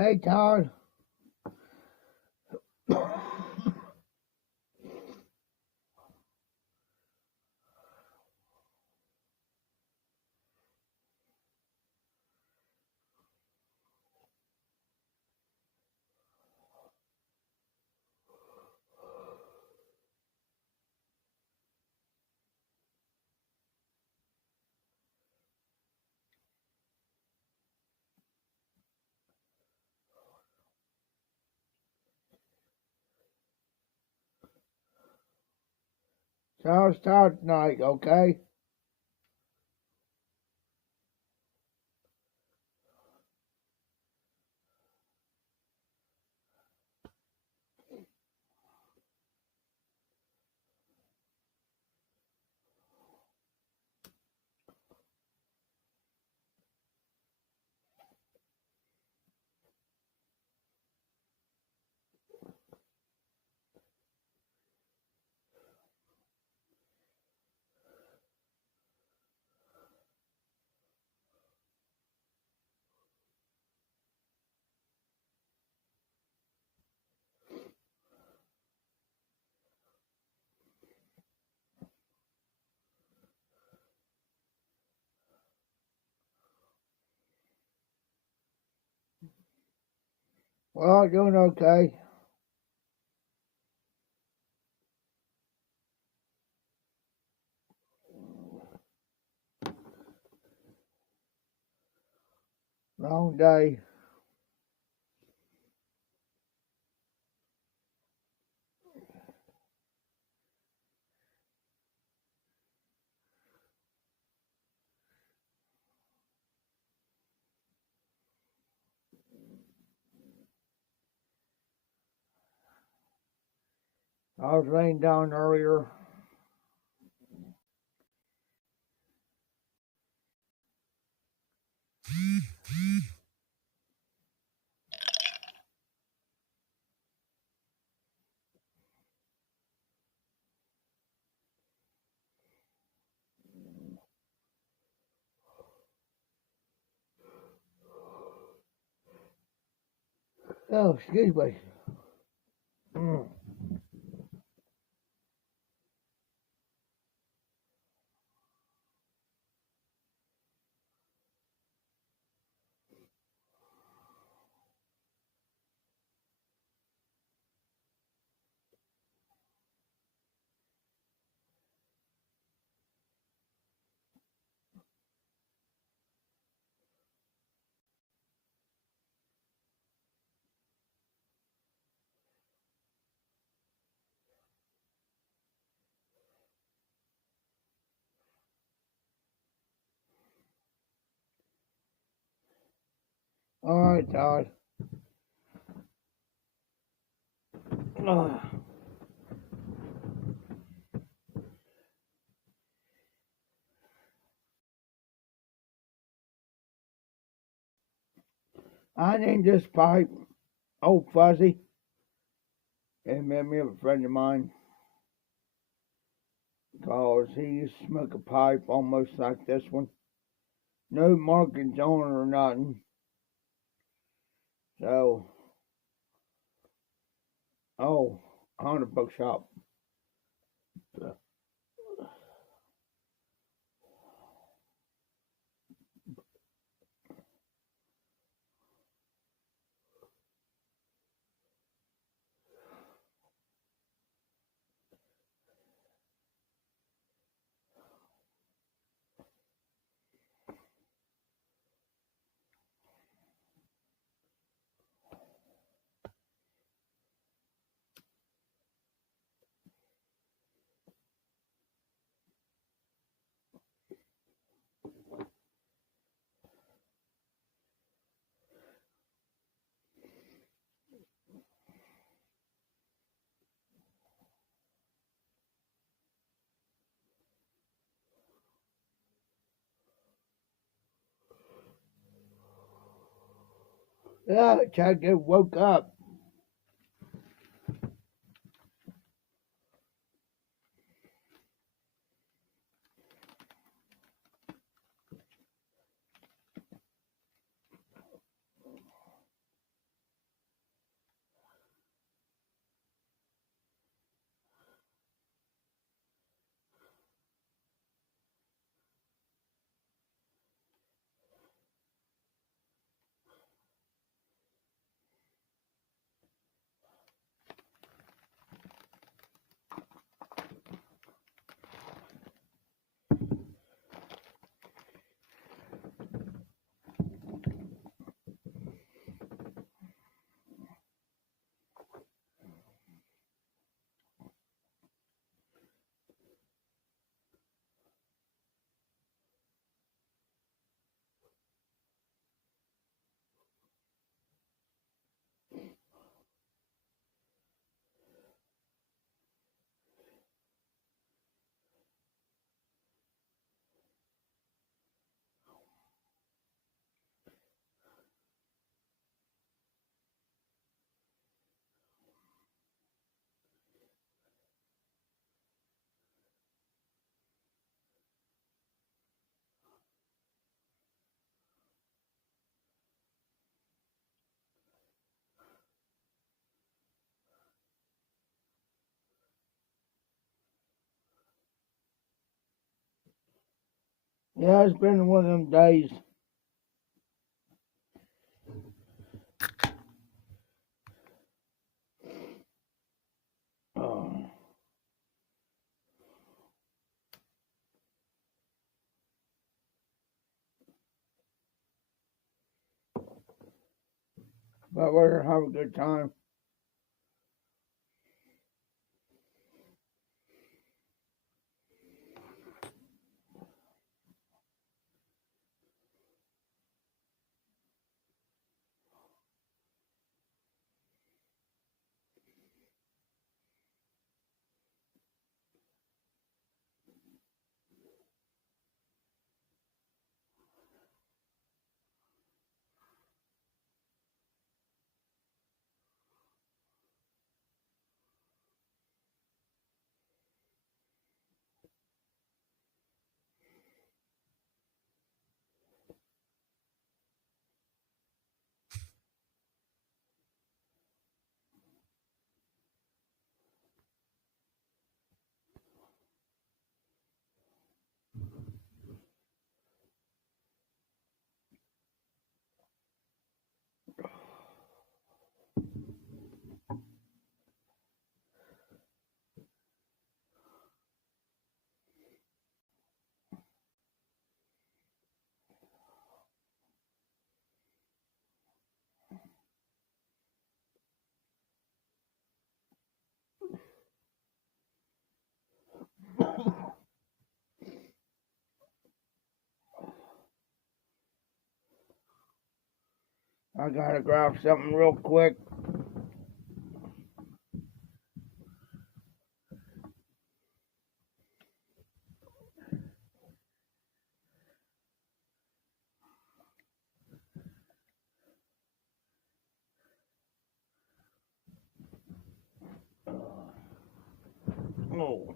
Hey, Todd. Todd's Todd tonight, okay? Well, doing okay. Long day. I was laying down earlier. Oh, excuse me. Mm. All right, Todd. I named this pipe Old Fuzzy. It made me of a friend of mine because he used to smoke a pipe almost like this one. No markings on it or nothing. So, oh, 100 bookshop. Yeah, try to get woke up. Yeah, it's been one of them days. Oh. But we're having a good time. I gotta grab something real quick. Oh.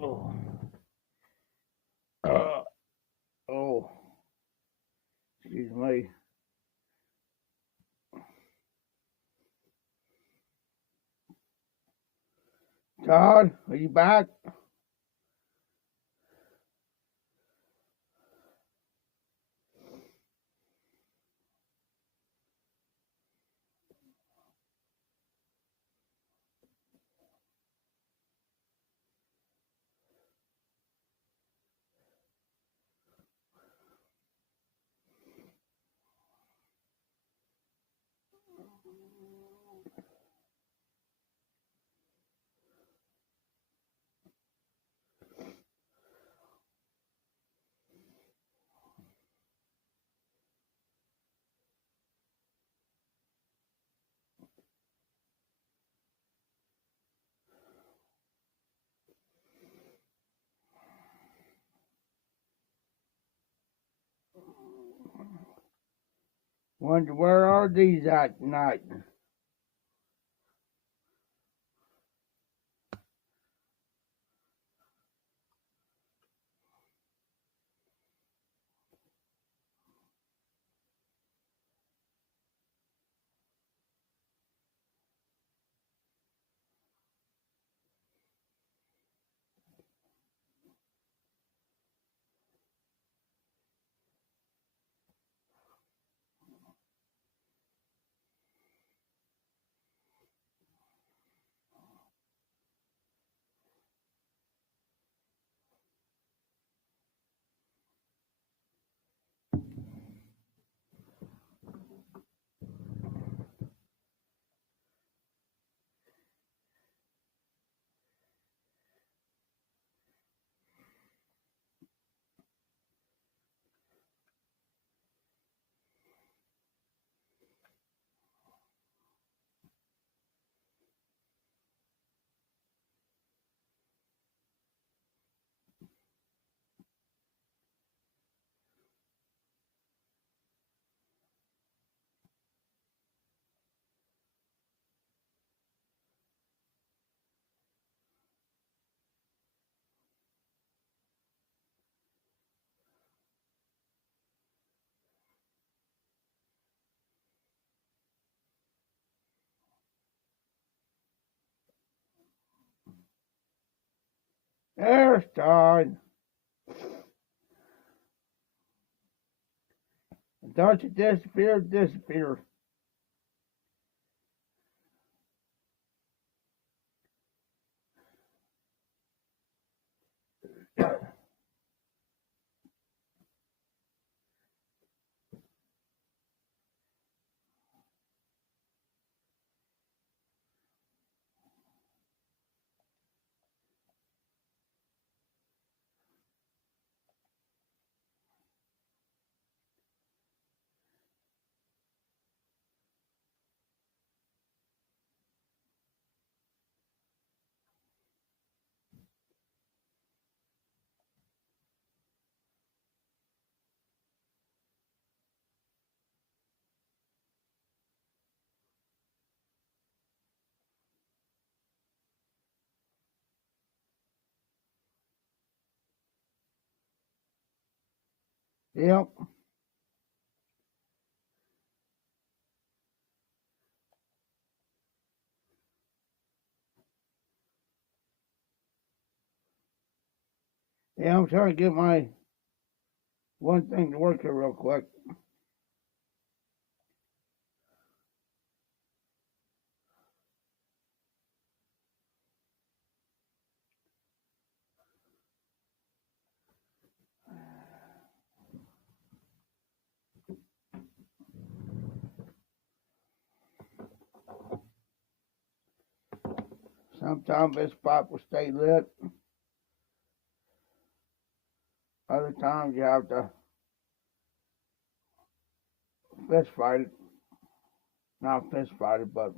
Oh. Uh, oh. Excuse me. Todd, are you back? Wonder where are these at tonight? There's Todd. I thought you disappeared. Yep. Yeah, I'm trying to get my one thing to work here real quick. Sometimes this pipe will stay lit. Other times you have to fist fight it. Not fist fight it, but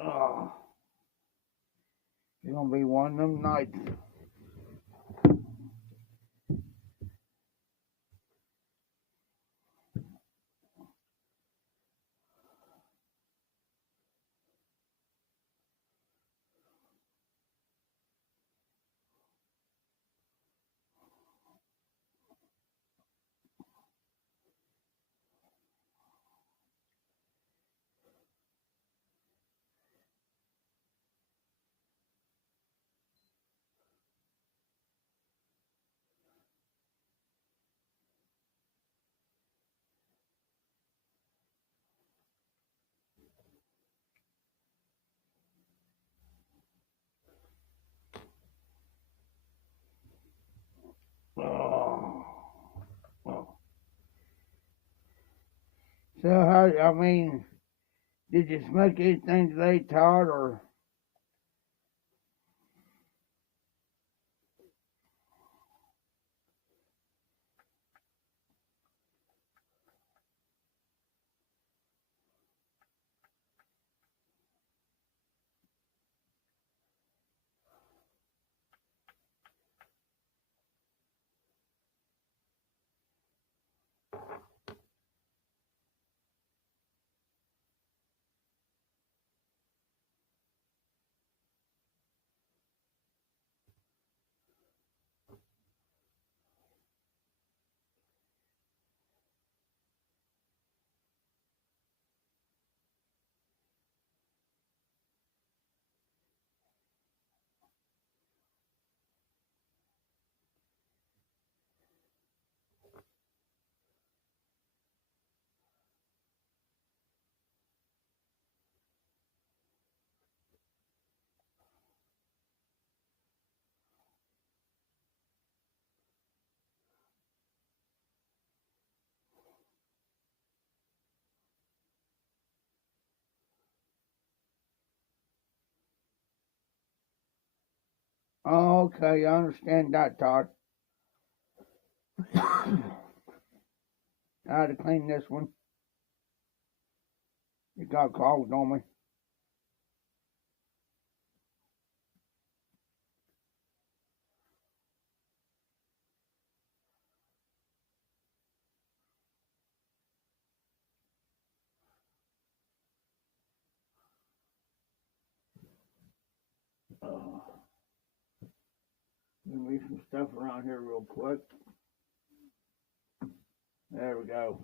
uh, it's gonna be one of them nights. Oh. So how? I mean, did you smoke anything today, Todd? Or Okay, I understand that, Todd. I had to clean this one. It got clogged on me. Move some stuff around here real quick. There we go.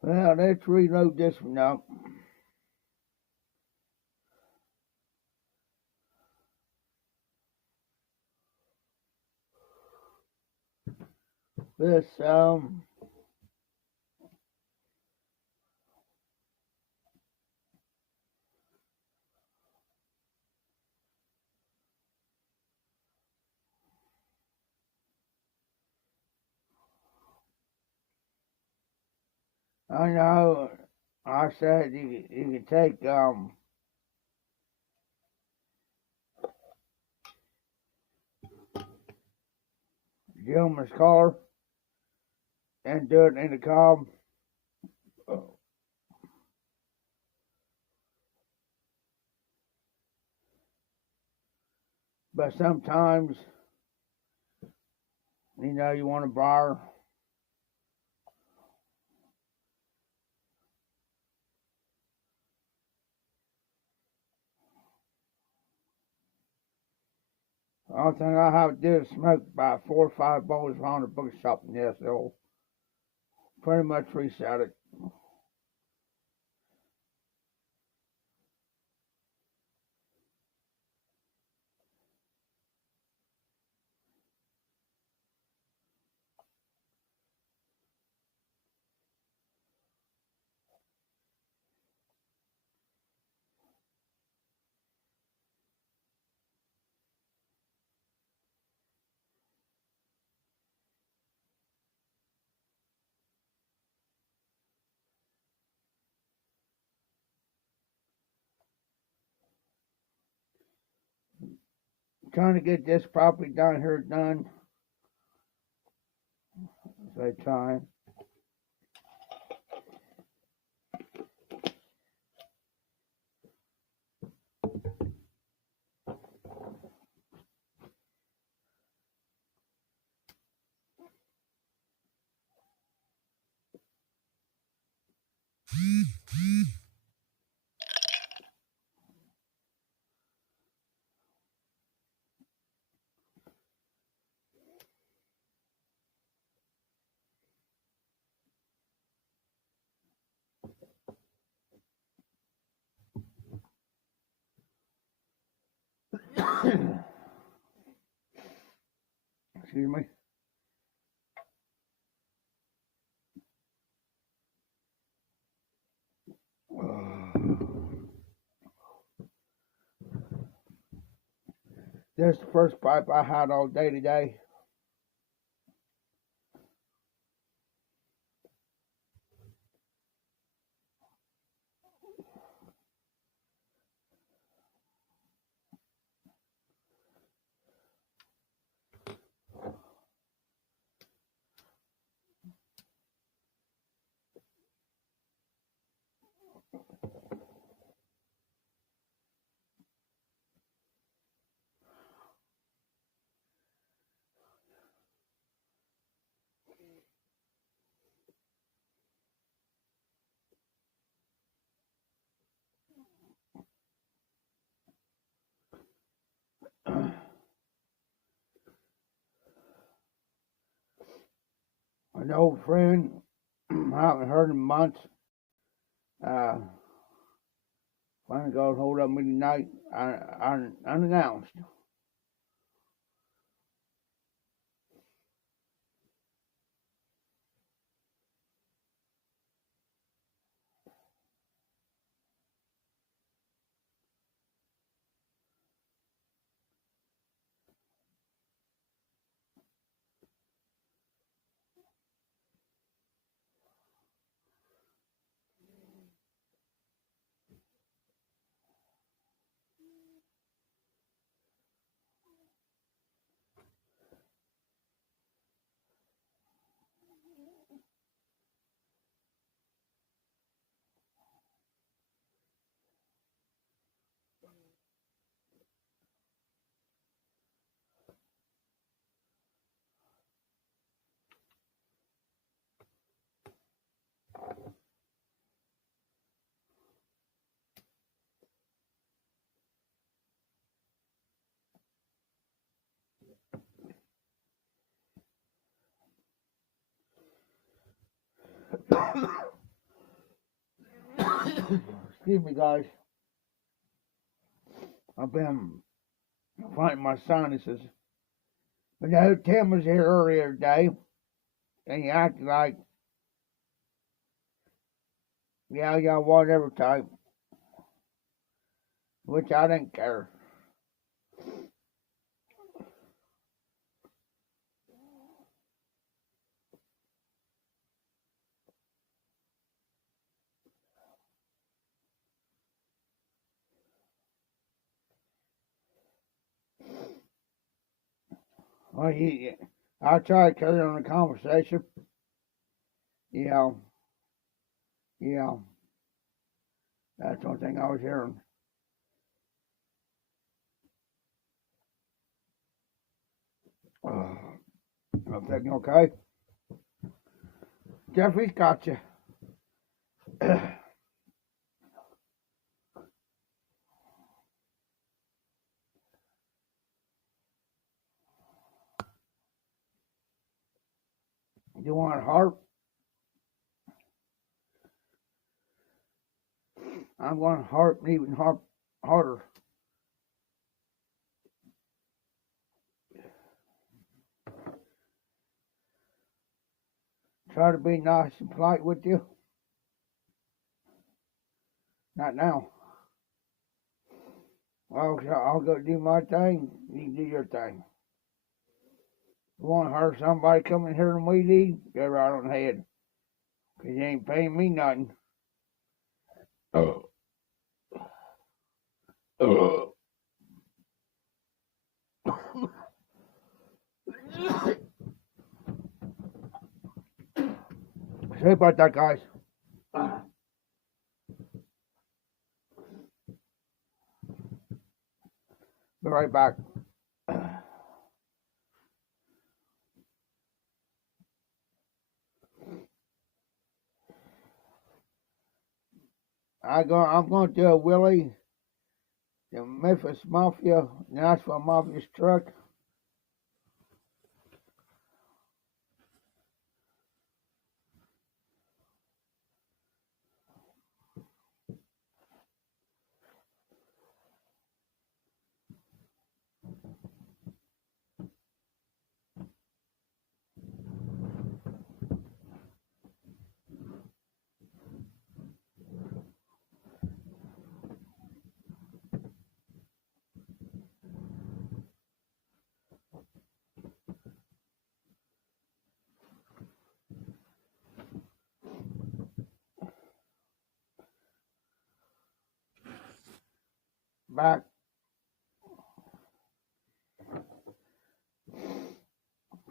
Well, let's reload this one up. This, I know I said you can take, Gilmer's car and do it in the cob. But sometimes, you want to borrow. The only thing I have to do is smoke about 4 or 5 bowls around the bookshop, and yes, it'll pretty much reset it. Trying to get this property down here done. So time. Excuse me. This is the first pipe I had all day today. An old friend, I haven't heard in months. Finally got hold of me tonight, unannounced. Excuse me, guys. I've been fighting my sinuses. But no, Tim was here earlier today, and he acted like, yeah, whatever type, which I didn't care. Well, I try to carry on the conversation. Yeah, yeah, that's one thing I was hearing. I'm thinking, okay, Jeffrey's got you. You want heart? I'm going heart even harder. Try to be nice and polite with you. Not now. I'll go do my thing. You can do your thing. You want to hurt somebody coming here and we need? Go right on ahead. Because you ain't paying me nothing. Sorry about that, guys. Be right back. I'm going to do a Willie, the Memphis Mafia, Nashville Mafia's truck. Back.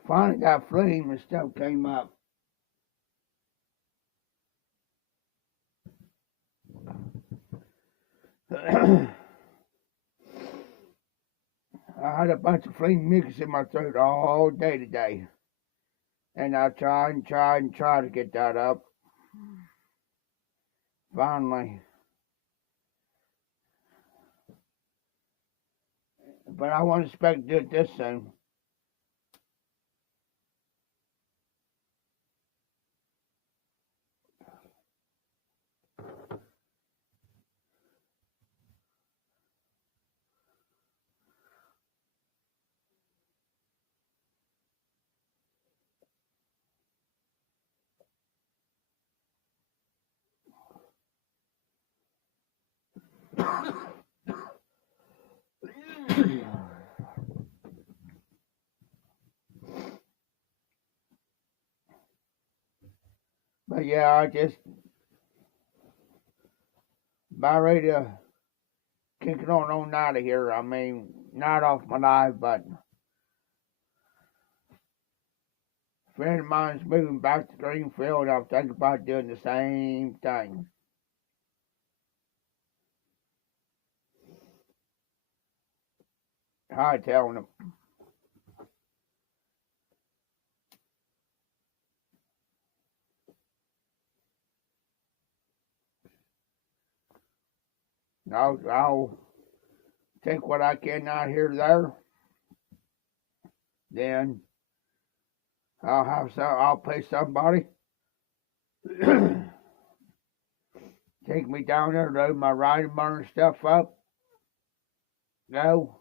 Finally got flame and stuff came up. I had a bunch of flame mucus in my throat all day today. And I tried to get that up. Finally. But I wasn't expecting to do it this soon. But yeah, I just about ready to kick it on out of here. I mean, not off my life, but a friend of mine's moving back to Greenfield. I'm thinking about doing the same thing. I telling them. I'll take what I can out here there. Then I'll pay somebody Take me down there, load my riding burn stuff up. Go.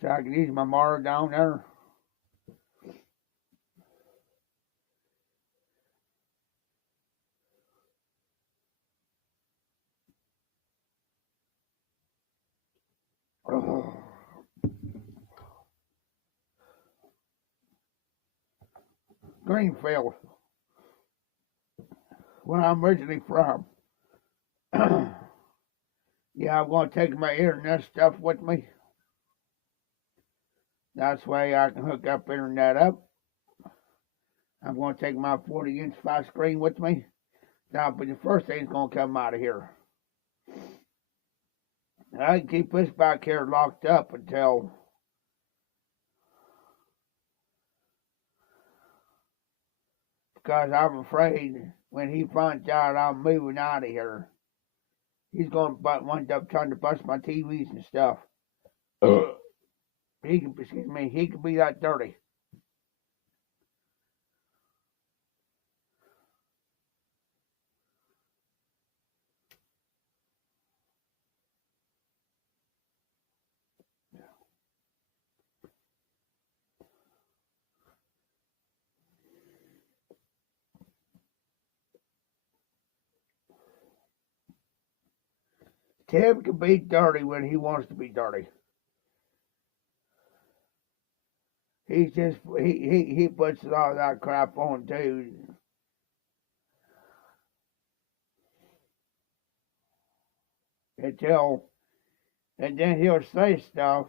So I can use my mower down there. Oh. Greenfield, where I'm originally from. Yeah, I'm going to take my internet stuff with me. That's why I can hook up internet up. I'm going to take my 40-inch flat screen with me. That'll be the first thing that's going to come out of here. I can keep this back here locked up until because I'm afraid when he finds out I'm moving out of here, he's going to wind up trying to bust my TVs and stuff. He can be that dirty. Tim can be dirty when he wants to be dirty. He's just he puts all that crap on too. And then he'll say stuff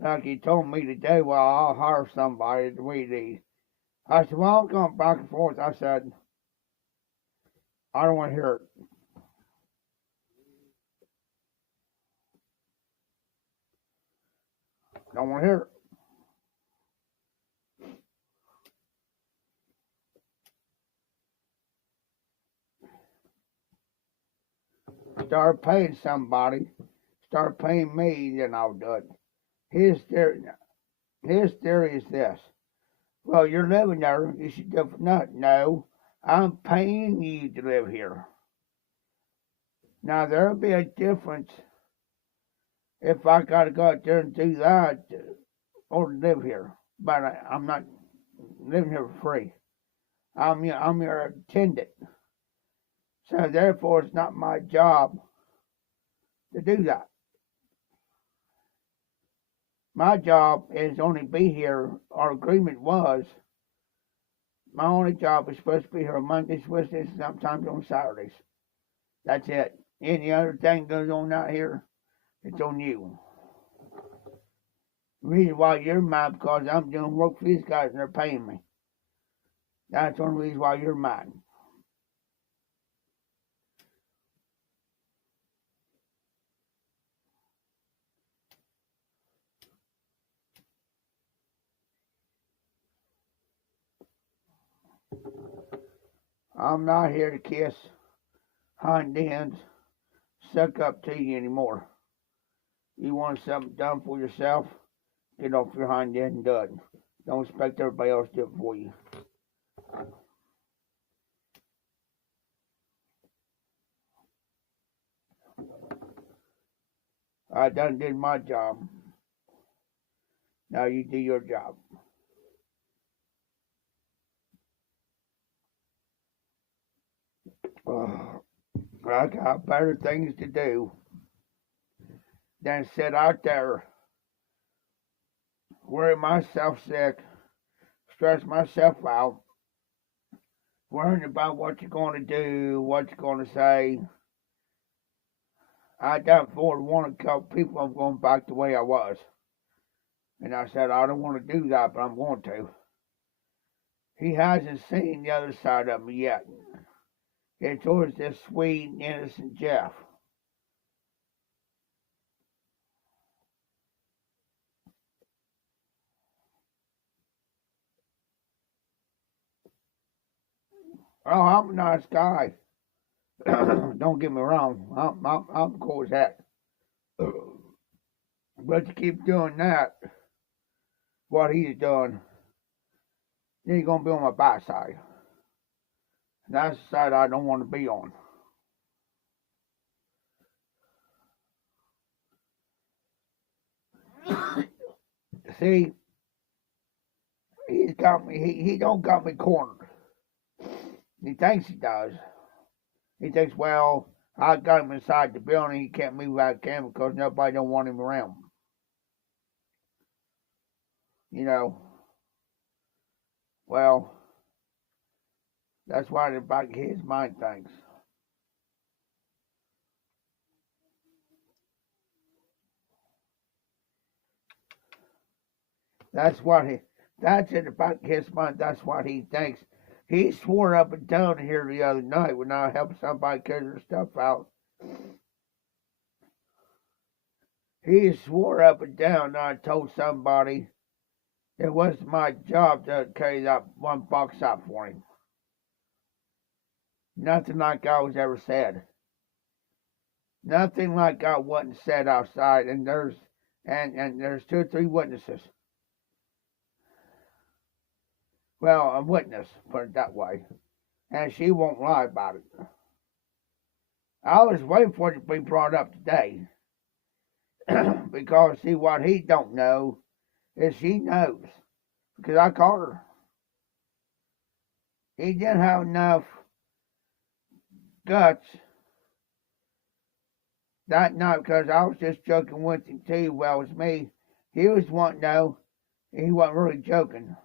like he told me today. Well, I'll hire somebody to read these. I said, well, I'm going back and forth. I said, I don't want to hear it. Don't want to hear it. Start paying somebody. Start paying me, then I'll do it. His theory is this. Well, you're living there. You should do nothing. No, I'm paying you to live here. Now, there'll be a difference if I got to go out there and do that or live here. But I'm not living here for free. I'm your attendant. So, therefore, it's not my job to do that. My job is only be here. Our agreement was my only job is supposed to be here on Mondays, Wednesdays, and sometimes on Saturdays. That's it. Any other thing goes on out here, it's on you. The reason why you're mad because I'm doing work for these guys and they're paying me. That's the only reason why you're mad. I'm not here to kiss hind ends, suck up to you anymore. You want something done for yourself, get off your hind end and do it. Don't expect everybody else to do it for you. I done did my job. Now you do your job. I got better things to do than sit out there worry myself sick, stress myself out, worrying about what you're going to do, what you're going to say. I done forewarned a couple people I'm going back the way I was. And I said, I don't want to do that, but I'm going to. He hasn't seen the other side of me yet. It's always this sweet, innocent Jeff. Oh, I'm a nice guy. Don't get me wrong. I'm cool as heck. But to keep doing that, what he's doing, then he's gonna be on my backside. That's the side I don't want to be on. See, he's got me. He don't got me cornered. He thinks he does. He thinks, well, I got him inside the building. He can't move out of camp because nobody don't want him around. You know. Well, that's why the back of his mind thinks. That's in the back of his mind. That's what he thinks. He swore up and down here the other night when I helped somebody carry their stuff out. He swore up and down that I told somebody it wasn't my job to carry that one box out for him. Nothing like that was ever said. Nothing like that wasn't said outside, and there's 2 or 3 witnesses. Well, a witness, put it that way. And she won't lie about it. I was waiting for it to be brought up today. Because, see, what he don't know is she knows. Because I called her. He didn't have enough guts that night because I was just joking with him too. Well, it was me. He was wanting to know. He wasn't really joking.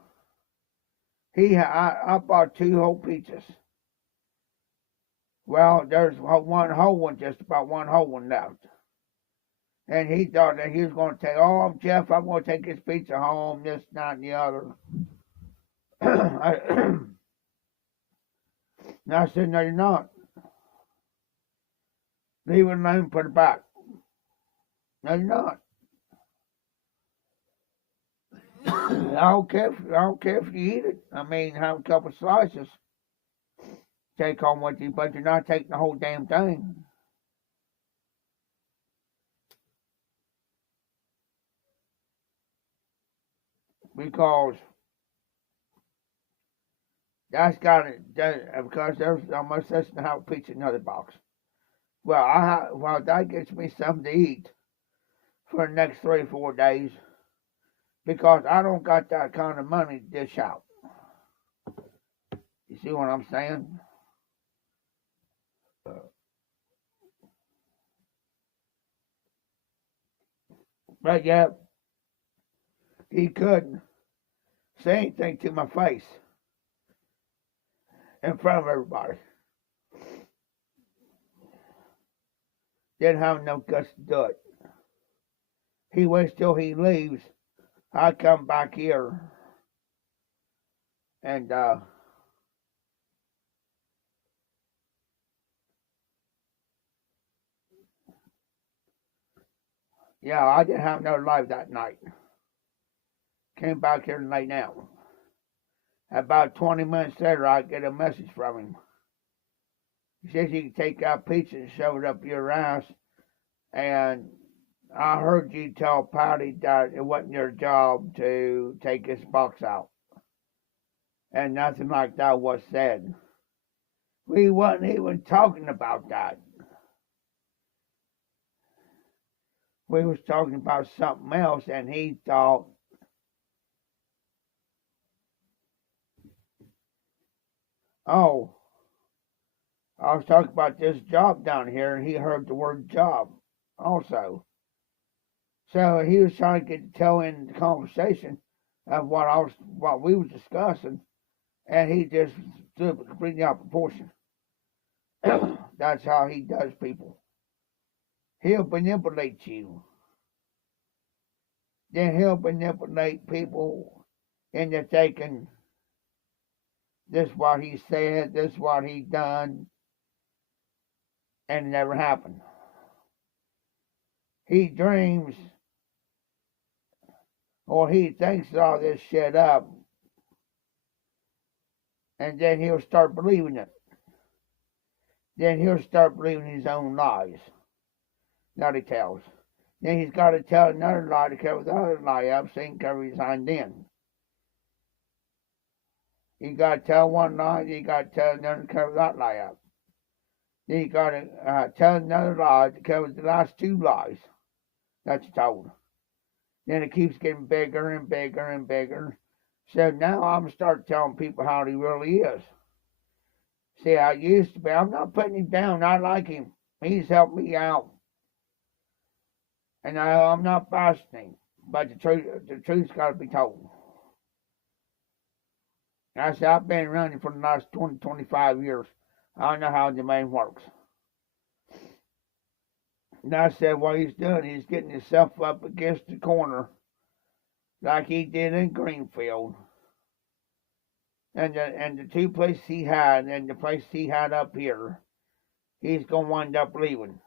I bought 2 whole pizzas. Well, there's one whole one, just about one whole one left. And he thought that he was going to take, oh, Jeff, I'm going to take this pizza home, this, that, and the other. And I said, no, you're not. Leave it alone and put it back. No, you're not. I don't care if you eat it. I mean, have a couple slices. Take home with you, but you're not taking the whole damn thing. Because that's got it. Because there's almost less than half a pizza in another box. Well, that gets me something to eat for the next 3 or 4 days. Because I don't got that kind of money to dish out. You see what I'm saying? But yeah, he couldn't say anything to my face in front of everybody. Didn't have no guts to do it. He waits till he leaves. I come back here and yeah, I didn't have no life that night. Came back here tonight now. About 20 minutes later, I get a message from him. He says you can take out pizza and shove it up your ass. And I heard you tell Patty that it wasn't your job to take this box out. And nothing like that was said. We wasn't even talking about that. We was talking about something else, and he thought, oh, I was talking about this job down here, and he heard the word job also. So he was trying to get the tail end of the conversation of what we was discussing, and he just stood completely out of proportion. That's how he does people. He'll manipulate you. Then he'll manipulate people into thinking this is what he said, this is what he done, and it never happened. He dreams, or he thinks all this shit up, and then he'll start believing it. Then he'll start believing his own lies that he tells. Then he's got to tell another lie to cover the other lie up so he can cover his hind end. You got to tell one lie, then you got to tell another to cover that lie up. Then you got to tell another lie to cover the last two lies that you told. Then it keeps getting bigger and bigger and bigger. So now I'm going to start telling people how he really is. See, I used to be. I'm not putting him down. I like him. He's helped me out. And I'm not bashing him. But the truth's got to be told. I said, I've been running for the last 20, 25 years. I know how the man works. And I said, what he's doing, he's getting himself up against the corner like he did in Greenfield. And the two places he had and the place he had up here, he's going to wind up leaving.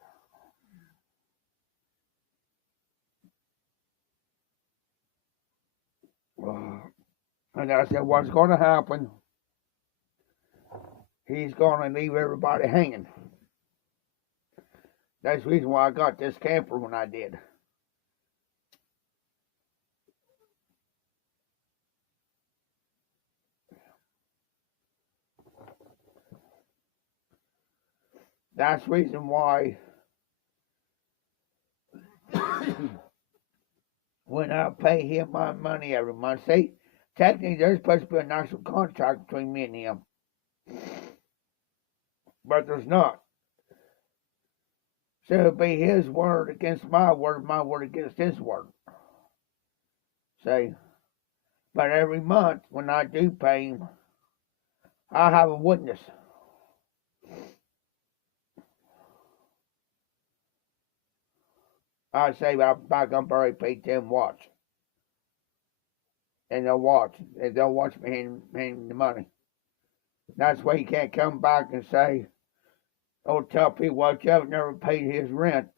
And I said, what's going to happen? He's going to leave everybody hanging. That's the reason why I got this camper when I did. That's the reason why when I pay him my money every month, see, technically there's supposed to be an actual contract between me and him. But there's not. So it'll be his word against my word against his word. See? But every month when I do pay him, I have a witness. I say I'm back up already paid them watch. And they'll watch. And they'll watch me hand the money. That's why you can't come back and say, oh, tell people, well, Jeff never paid his rent.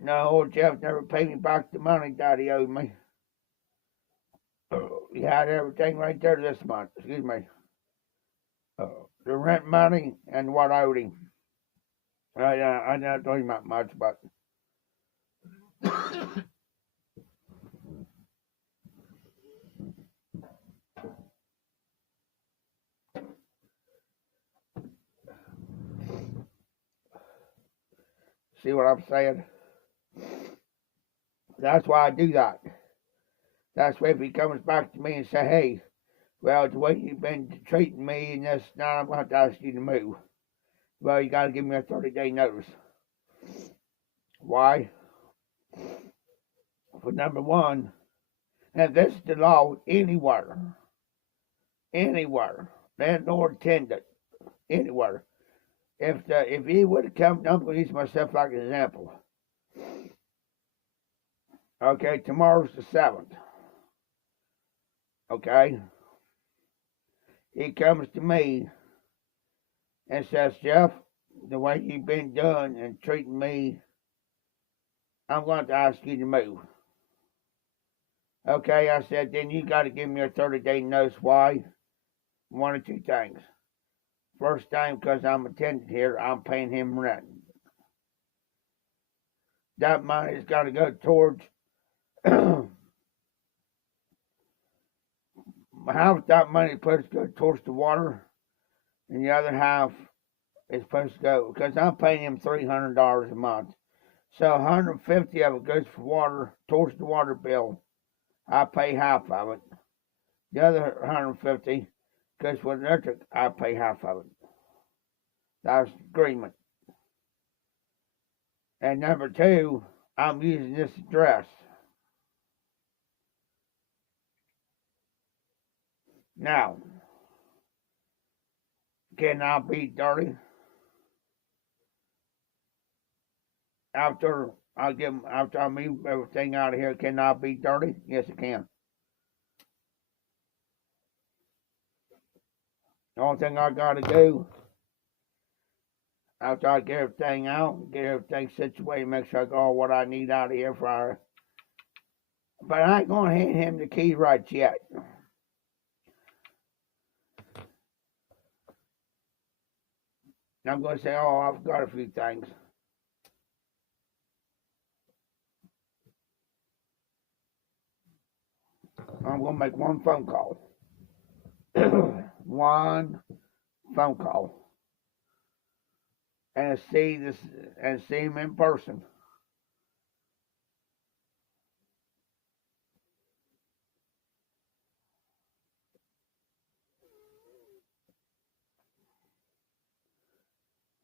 No, Jeff never paid me back the money that he owed me. He had everything right there this month. Excuse me. The rent money and what I owed him. I'm not talking about much, but see what I'm saying? That's why I do that. That's why if he comes back to me and say, hey, well, the way you've been treating me and this, now I'm going to have to ask you to move. Well, you got to give me a 30-day notice. Why? For number one, and this is the law anywhere, landlord, tenant, anywhere. If he would have come, I'm going to use myself like an example. Okay, tomorrow's the 7th. Okay, he comes to me and says, Jeff, the way you've been doing and treating me, I'm going to ask you to move. Okay, I said, then you got to give me a 30-day notice. Why? One or two things. First thing, because I'm a tenant here, I'm paying him rent. That money's got to go towards half that money is supposed to go towards the water, and the other half is supposed to go because I'm paying him $300 a month. So 150 of it goes for water towards the water bill. I pay half of it. The other 150 goes for the electric. I pay half of it. That's the agreement. And number two, I'm using this address. Now, can I be dirty? After I move everything out of here, can I be dirty? Yes, it can. The only thing I got to do after I get everything out, get everything situated, make sure I got all what I need out of here for our. But I ain't gonna hand him the keys right yet. I'm gonna say, oh, I've got a few things. I'm going to make one phone call. One phone call. And see him in person.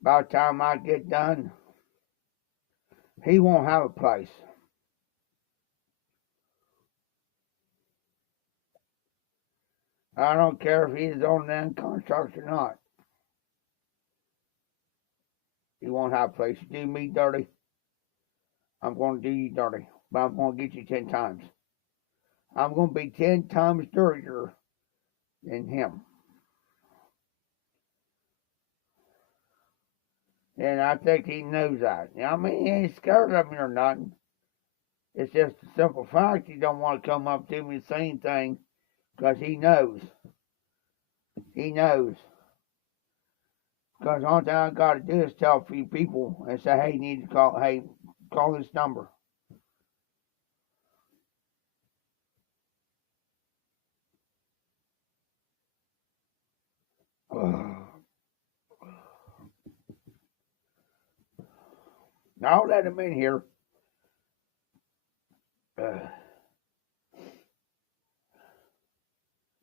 By the time I get done, he won't have a place. I don't care if he's on the contract or not. He won't have a place. You do me dirty, I'm going to do you dirty. But I'm going to get you 10 times. I'm going to be 10 times dirtier than him. And I think he knows that. I mean, he ain't scared of me or nothing. It's just a simple fact he don't want to come up to me and say anything because he knows. He knows. Because the only thing I got to do is tell a few people and say, hey, you need to call this number. I'll let him in here.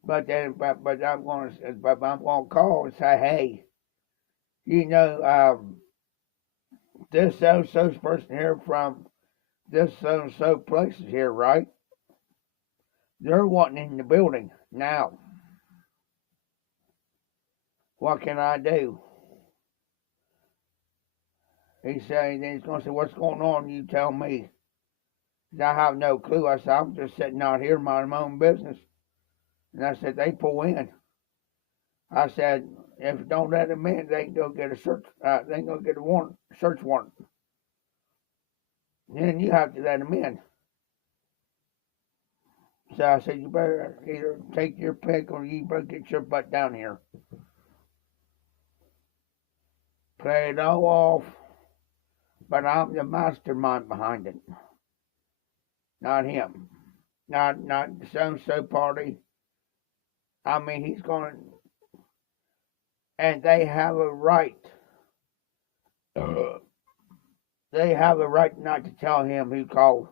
But I'm going to call and say, hey, you know, this so and so person here from this so and so place is here, right? They're wanting in the building now. What can I do? He said, then he's going to say, what's going on? You tell me. I have no clue. I said, I'm just sitting out here minding my own business. And I said, they pull in. I said, if you don't let them in, they can go get a search. They can go get a warrant, search warrant. Then you have to let them in. So I said, you better either take your pick or you better get your butt down here. Play it all off, but I'm the mastermind behind it. Not him. Not the so-and-so party. I mean, he's going, and they have a right. They have a right not to tell him who called.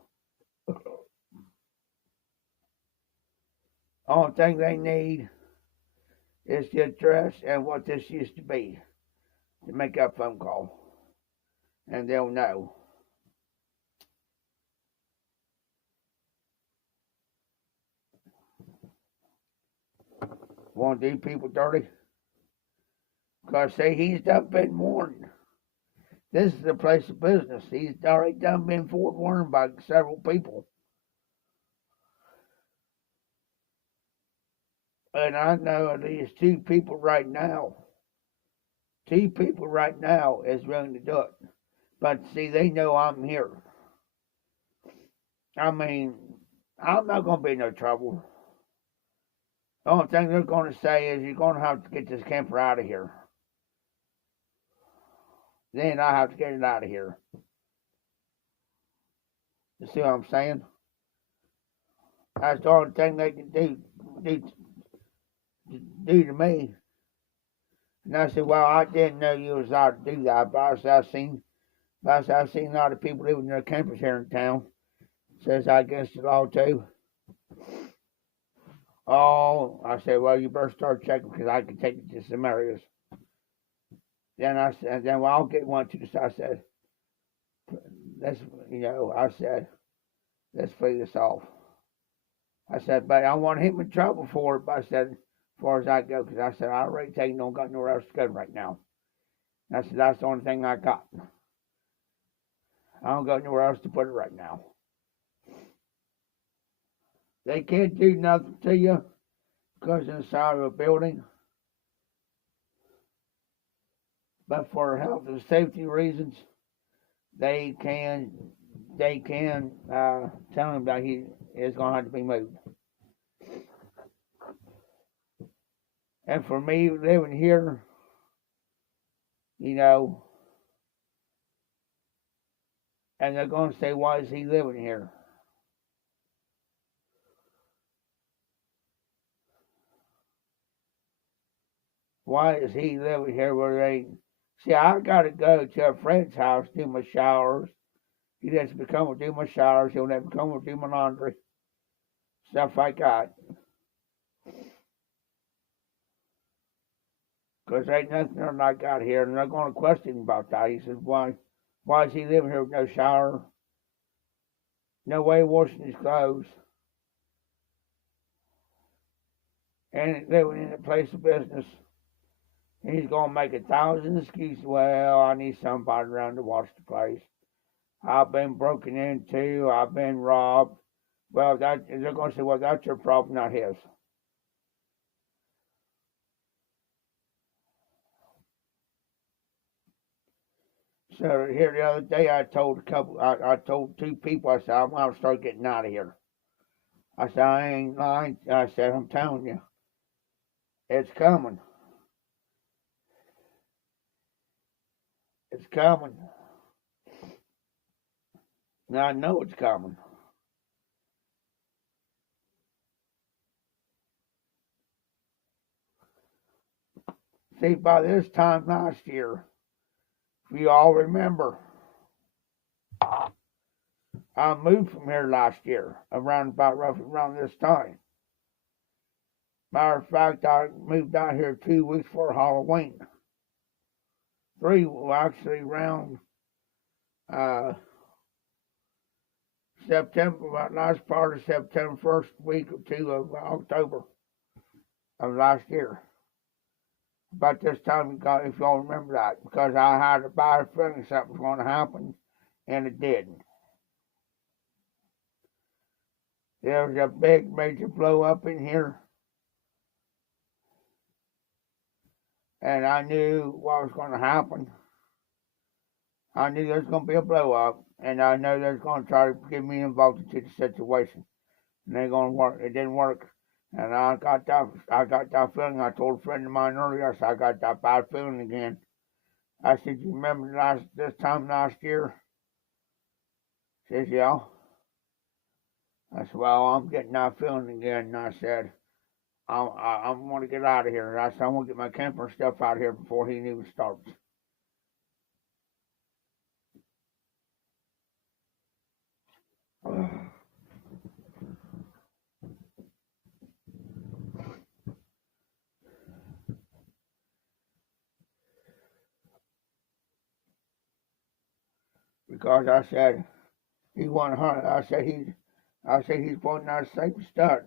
Only thing they need is the address and what this used to be to make that phone call. And they'll know. Want to do people dirty? Because, say, he's done been warned. This is a place of business. He's already done been forewarned by several people. And I know at least two people right now. Two people right now is willing to do it. But see, they know I'm here. I mean, I'm not going to be in no trouble. The only thing they're going to say is you're going to have to get this camper out of here. Then I have to get it out of here. You see what I'm saying? That's the only thing they can do to me. And I said, well, I didn't know you was out to do that, but I've seen a lot of people living in their campers here in town. Says I against the law too. Oh, I said, well, you better start checking because I can take it to some areas. Then I said, well, I'll get one too. So I said, let's free this off. I said, but I want him in trouble for it. But I said, as far as I go, because I said, I already taken, don't got nowhere else to go right now. And I said, that's the only thing I got. I don't got nowhere else to put it right now. They can't do nothing to you because inside of a building. But for health and safety reasons, they can tell him that he is going to have to be moved. And for me living here, you know, and they're going to say, why is he living here? Why is he living here where they ain't? See, I gotta go to a friend's house, do my showers. He doesn't become to do my showers. He'll never come to do my laundry. Stuff like that. Because ain't nothing I got here. And they're going to question him about that. He says, why is he living here with no shower? No way washing his clothes. And living in a place of business. And he's going to make 1,000 excuses. Well, I need somebody around to watch the place. I've been broken into. I've been robbed. Well, they're going to say, well, that's your problem, not his. So here the other day, I told two people, I said, I'm going to start getting out of here. I said, I ain't lying. I said, I'm telling you, it's coming. It's coming. Now I know it's coming. See, by this time last year, if you all remember, I moved from here last year, roughly around this time. Matter of fact, I moved out here 2 weeks before Halloween. 3, well, actually around September, about last part of September, first week or 2 of October of last year. About this time, if y'all remember that, because I had a bad feeling something was going to happen, and it didn't. There was a big major blow up in here, and I knew what was going to happen. I knew there was going to be a blow up, and I know they was going to try to get me involved into the situation. And they're going to work. It didn't work. And I got that feeling. I told a friend of mine earlier, I said, I got that bad feeling again. I said, you remember this time last year? He says, yeah. I said, well, I'm getting that feeling again. And I said, I'm going to get out of here. And I said, I'm going to get my camper stuff out of here before he even starts. Because I said he won hunting. I said he's putting that same stud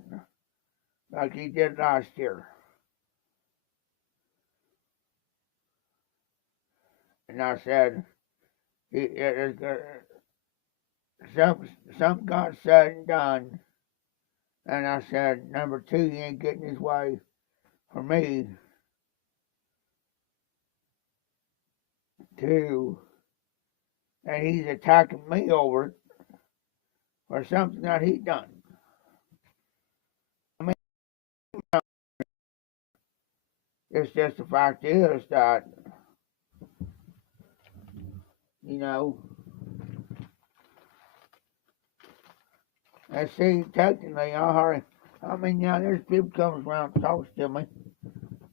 like he did last year. And I said some got said and done. And I said, number 2, he ain't getting his way for me. 2, and he's attacking me over it for something that he done. I mean, it's just the fact is that, you know, and see, technically, I mean, yeah, there's people comes around and talks to me.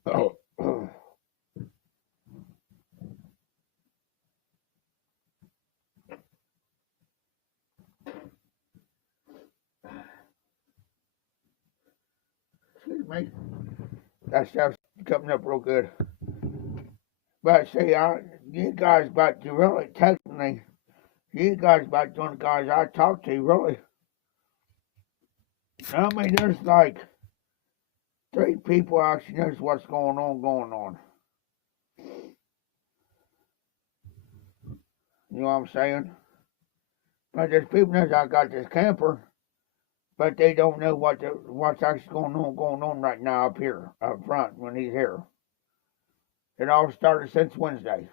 Oh. Excuse me. That stuff's coming up real good. But see, you guys about to really, technically, you guys about doing the guys I talk to, really. I mean, there's like 3 people actually knows what's going on. You know what I'm saying? But there's people knows I got this camper, but they don't know what's actually going on right now up here, up front when he's here. It all started since Wednesday.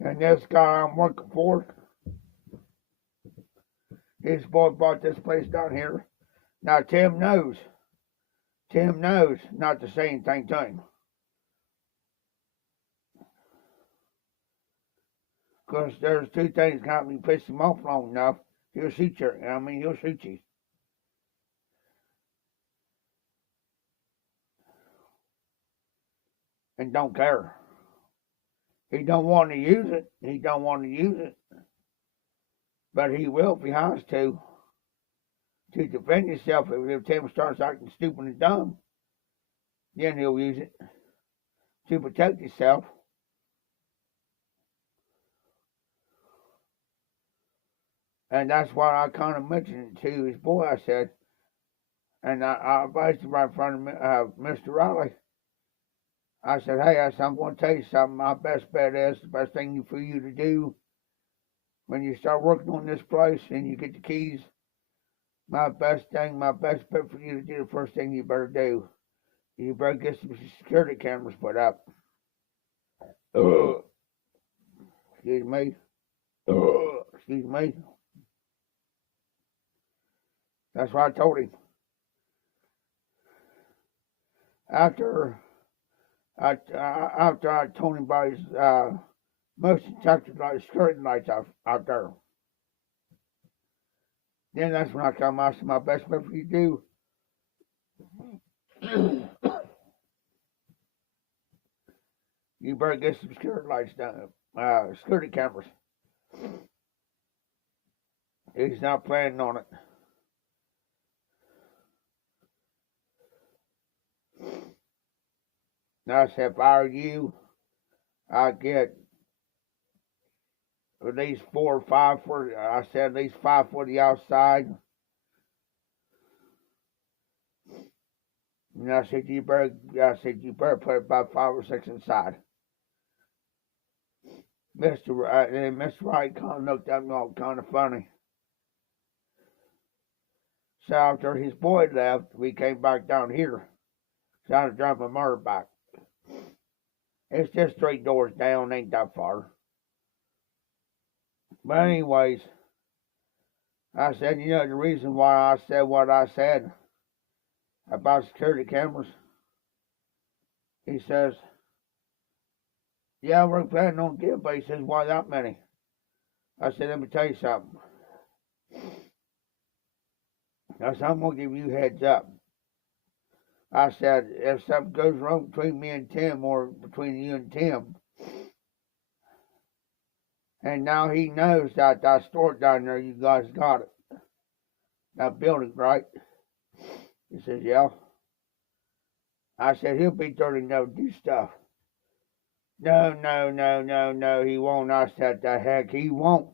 And this guy I'm working for, his boy bought this place down here. Now Tim knows not to say anything to him. Because there's 2 things that can piss him off long enough. He'll shoot you. I mean, he'll shoot you. And don't care. He don't want to use it. He don't want to use it. But he will if he has to defend himself. If Tim starts acting stupid and dumb, then he'll use it to protect himself. And that's why I kind of mentioned it to his boy. I said, and I advised him right in front of Mr. Riley. I said, hey, I'm going to tell you something. My best bet is the best thing for you to do when you start working on this place and you get the keys. My best bet for you to do, the first thing you better do, you better get some security cameras put up. Excuse me. Excuse me. That's what I told him. After I told him about his motion detector lights, security lights out there. Then that's when I come. I said, my best bet for you to do. You better get some security lights done, security cameras. He's not planning on it. Now, I said, if I were you, I'd get at least 4 or 5 for. I said at least 5 for the outside. And I said you better put about 5 or 6 inside. Mr. Wright kind of looked at me all kind of funny. So after his boy left, we came back down here. So I had to drive my mother back. It's just 3 doors down, ain't that far. But anyways, I said, you know, the reason why I said what I said about security cameras, he says, yeah, we're planning on getting, but he says, why that many? I said, let me tell you something. I said, I'm going to give you a heads up. I said, if something goes wrong between me and Tim, or between you and Tim, and now he knows that store down there, you guys got it. That building, right? He says, yeah. I said, he'll be dirty enough to do stuff. No, he won't. I said, the heck he won't.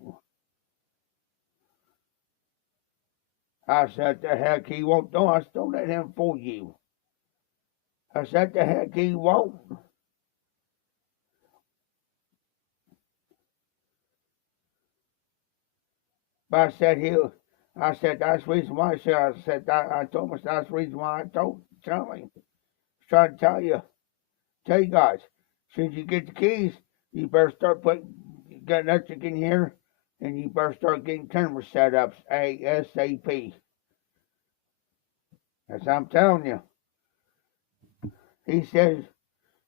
I said, the heck he won't. Don't let him fool you. I said, the heck he won't. But I said, that's the reason why I told him that's the reason why I tell him. Trying to tell you guys, since you get the keys, you better start getting electric in here, and you better start getting camera setups ASAP. That's what I'm telling you. He says,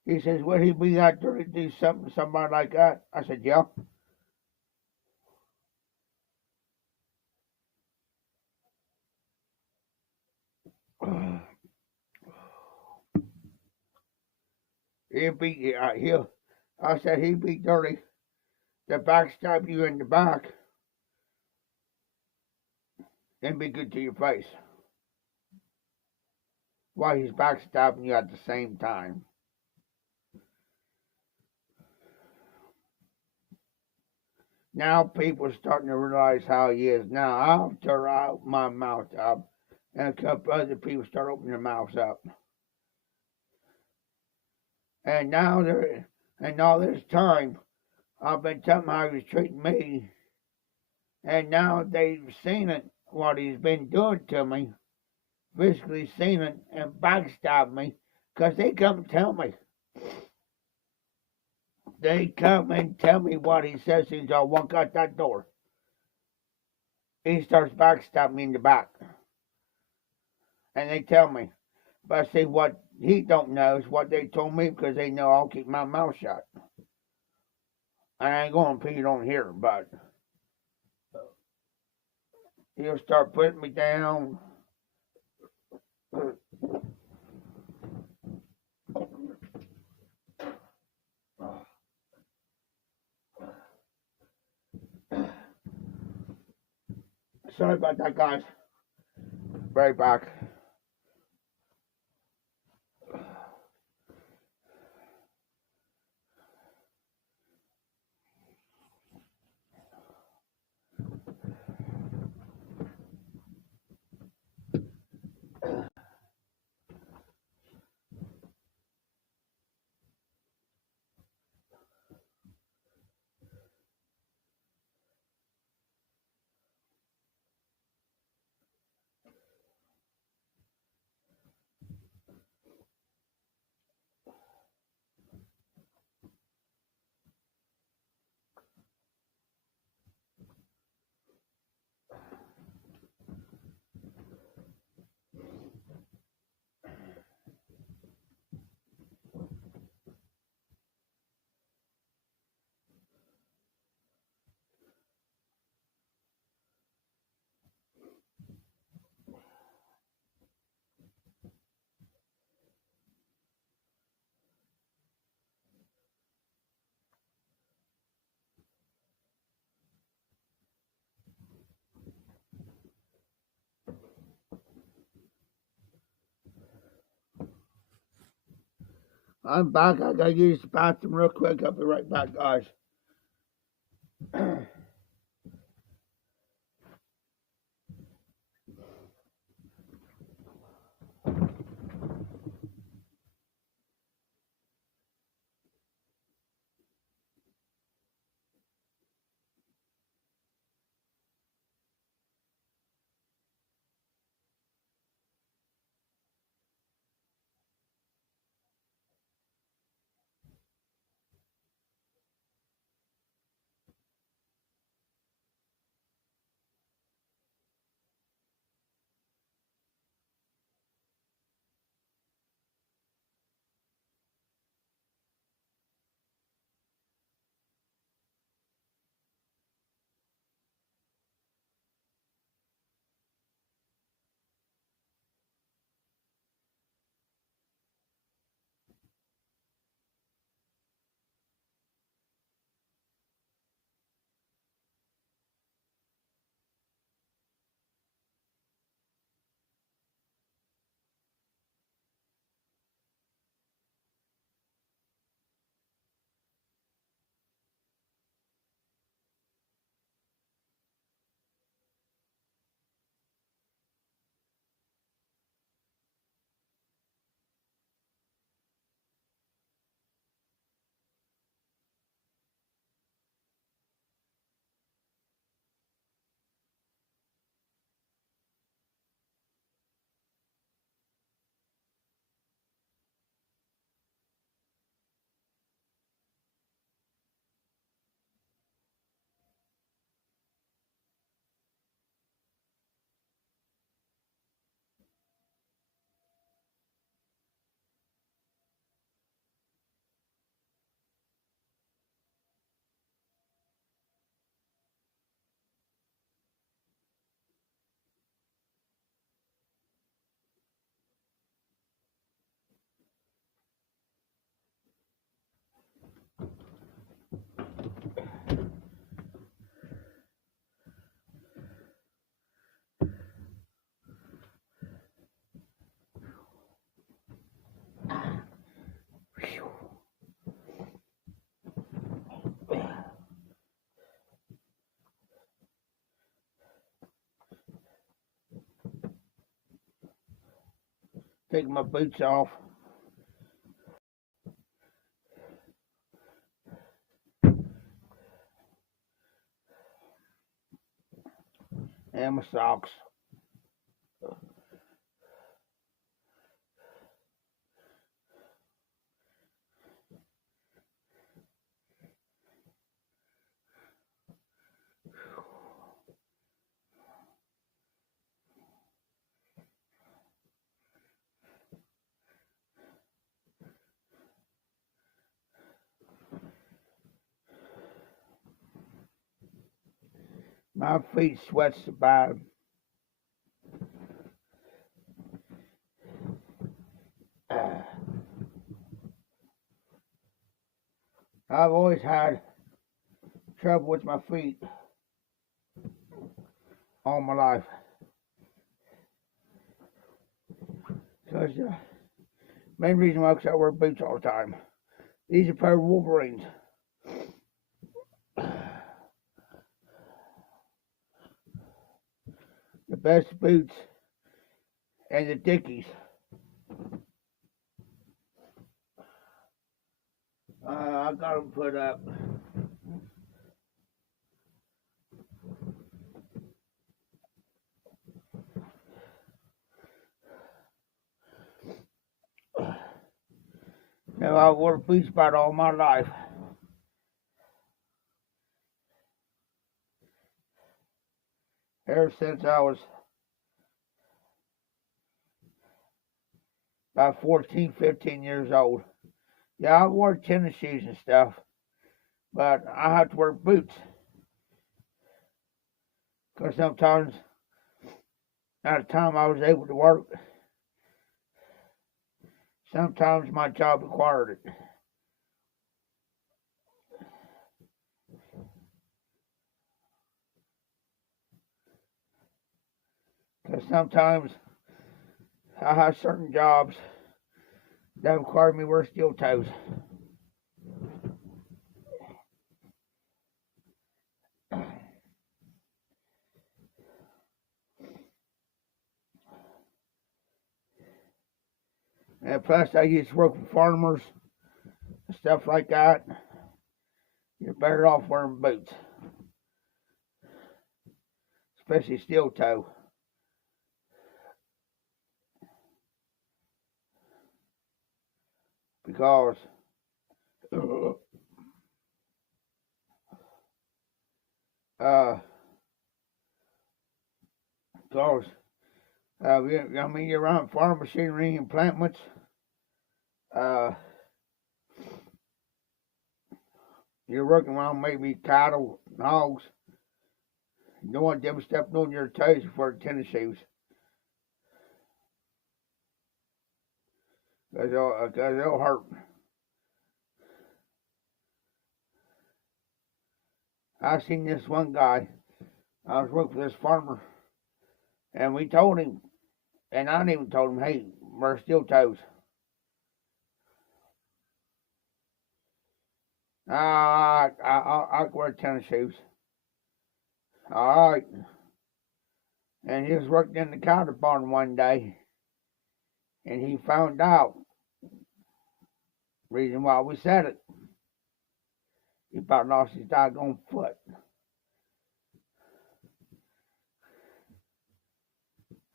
would he be out there to do something, somebody like that? I said, yeah. I said he'd be dirty to backstab you in the back and be good to your face while he's backstabbing you at the same time. Now people are starting to realize how he is. Now I'll turn my mouth up, and a couple other people start opening their mouths up. And now all this time, I've been telling them how he's treating me, and now they've seen it, what he's been doing to me, physically seen it, and backstabbed me, because they come and tell me. They come and tell me what he says. He's all walk out that door. He starts backstabbing me in the back. And they tell me. But see, what he don't know is what they told me, because they know I'll keep my mouth shut. I ain't going to repeat it on here, but He'll start putting me down. Sorry about that, guys. Right back. I'm back. I gotta use the bathroom real quick. I'll be right back, guys. Take my boots off. And my socks. My feet sweat so bad. I've always had trouble with my feet all my life. So it's the main reason why I wear boots all the time. These are a pair of Wolverines. The best boots and the Dickies. I got them put up. Now I wore boots about all my life. Ever since I was about 14, 15 years old. Yeah, I wore tennis shoes and stuff, but I have to wear boots. Because sometimes, at the time I was able to work, sometimes my job required it. Because sometimes I have certain jobs that require me to wear steel toes. And plus, I used to work with farmers and stuff like that. You're better off wearing boots, especially steel toe. Because because I mean, you're around farm machinery and implements. You're working around maybe cattle and hogs. You don't want them stepping on your toes before the tennis shoes. Because they'll hurt. I seen this one guy. I was working for this farmer, and we told him, and I even told him, hey, wear steel toes. I wear tennis shoes. All right. And he was working in the counter barn one day, and he found out reason why we said it. He about lost his doggone foot.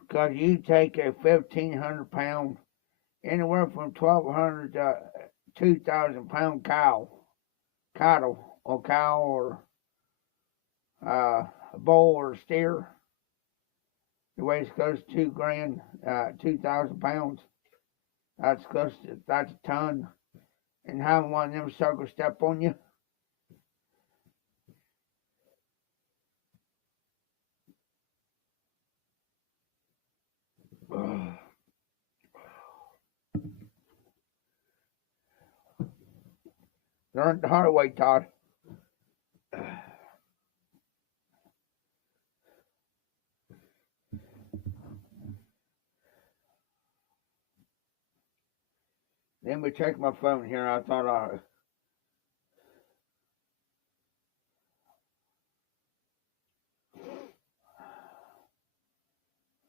Because you take a 1,500-pound, anywhere from 1,200 to 2,000-pound cattle or a bull or a steer. It weighs close to 2 grand, 2,000 pounds. That's a ton. And having one of them suckers step on you. Learned the hard way, Todd. Let me check my phone here. I thought I.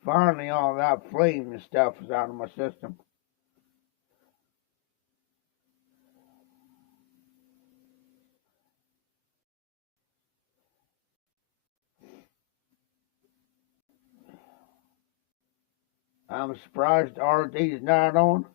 Finally, all that flame and stuff is out of my system. I'm surprised RD is not on.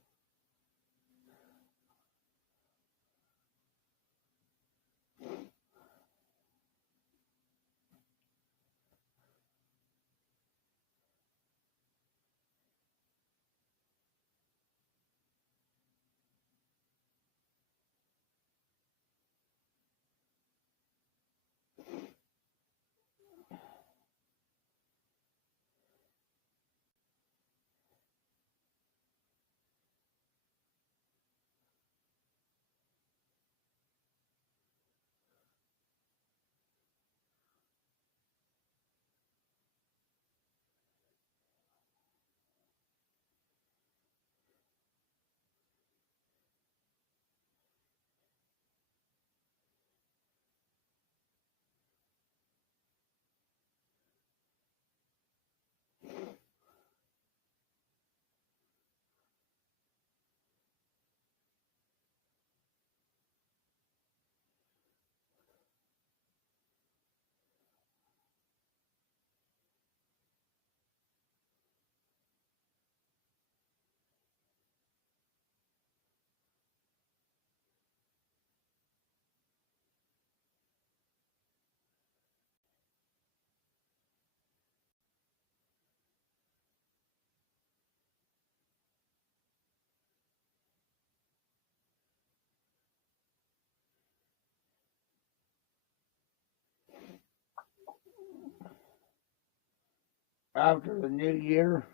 after the new year,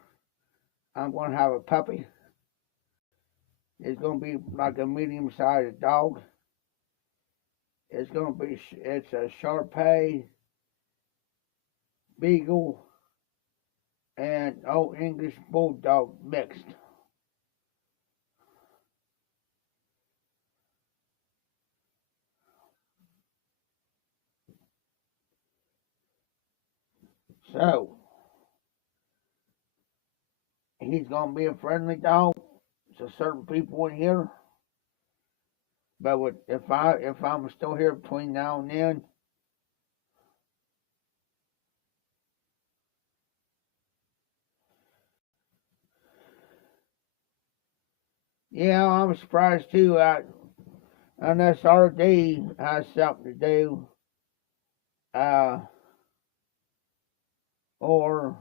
I'm going to have a puppy. It's going to be like a medium-sized dog. It's a Shar-Pei, Beagle, and Old English Bulldog mixed. So, he's going to be a friendly dog to certain people in here. But if I'm still here between now and then, yeah, I'm surprised too. Unless RD has something to do, or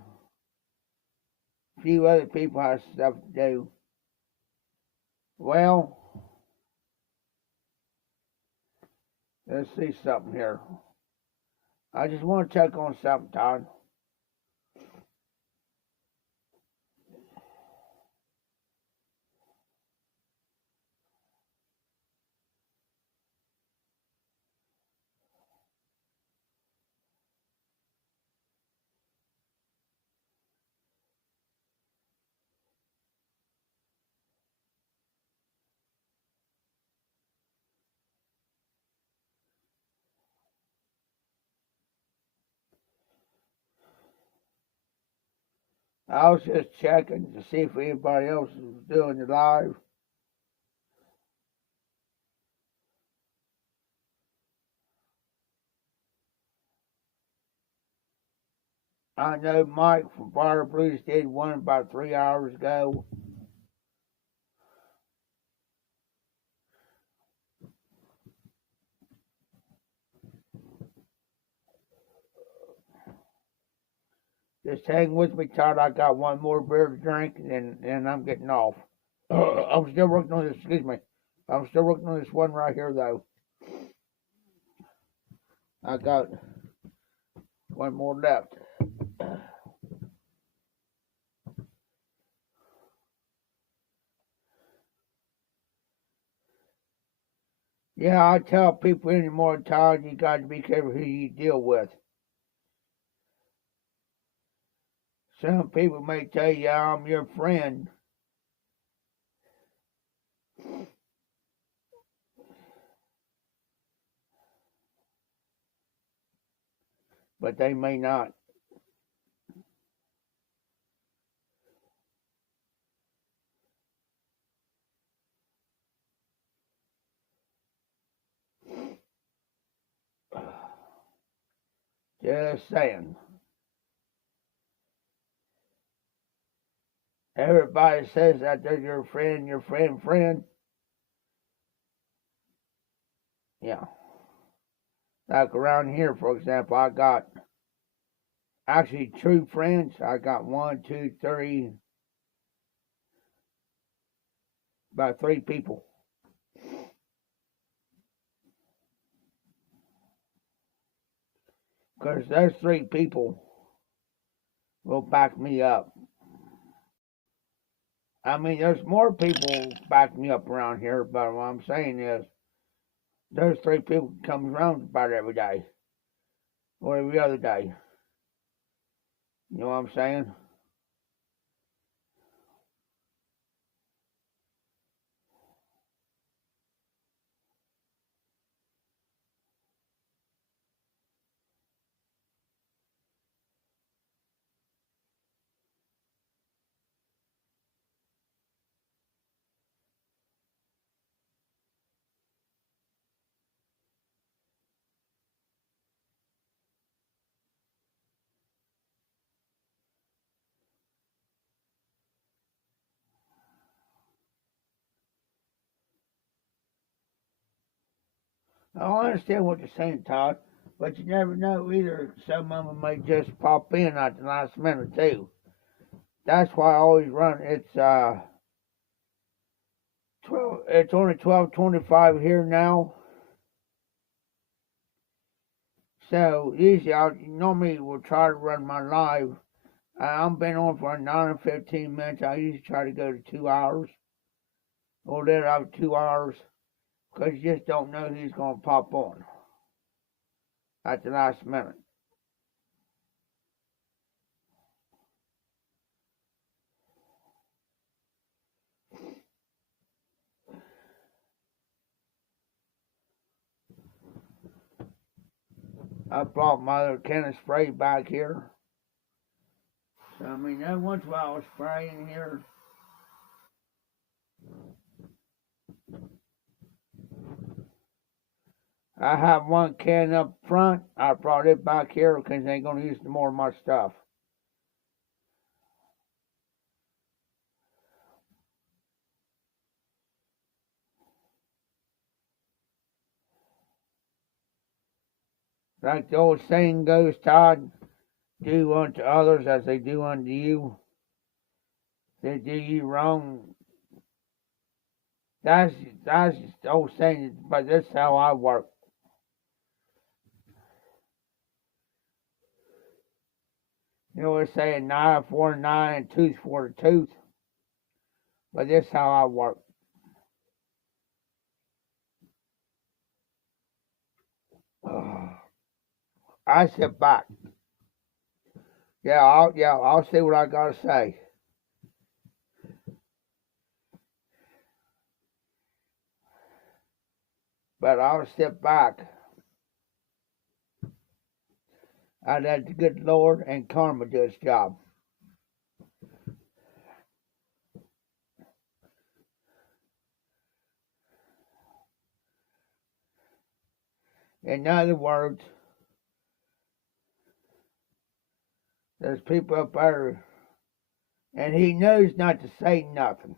a few other people have stuff to do. Well, let's see something here. I just want to check on something, Todd. I was just checking to see if anybody else was doing the live. I know Mike from Fire Blues did one about 3 hours ago. Just hang with me, Todd. I got one more beer to drink, and I'm getting off. I'm still working on this. Excuse me. I'm still working on this one right here, though. I got one more left. Yeah, I tell people anymore, Todd, you got to be careful who you deal with. Some people may tell you I'm your friend, but they may not. Just saying. Everybody says that they're your friend. Yeah. Like around here, for example, I got actually true friends. I got one, two, three, about 3 people. Because those 3 people will back me up. I mean, there's more people back me up around here, but what I'm saying is, those 3 people come around about every day or every other day. You know what I'm saying? I understand what you're saying, Todd, but you never know either. Some of them may just pop in at the last minute too. That's why I always run. It's 12. It's only 12:25 here now. So usually I normally will try to run my live I'm been on for an hour and 15 minutes. I usually try to go to 2 hours. Or let out 2 hours. Because you just don't know who's going to pop on at the last minute. I brought my other can of spray back here. So, I mean, every once in a while I was spraying here. I have one can up front. I brought it back here because they ain't going to use more of my stuff. Like the old saying goes, Todd, do unto others as they do unto you. They do you wrong. That's the old saying, but that's how I work. You know, they say an eye for an eye and tooth for a tooth. But that's how I work. I sit back. I'll see what I gotta say. But I'll sit back. I let the good Lord and karma do its job. In other words, there's people up there, and he knows not to say nothing.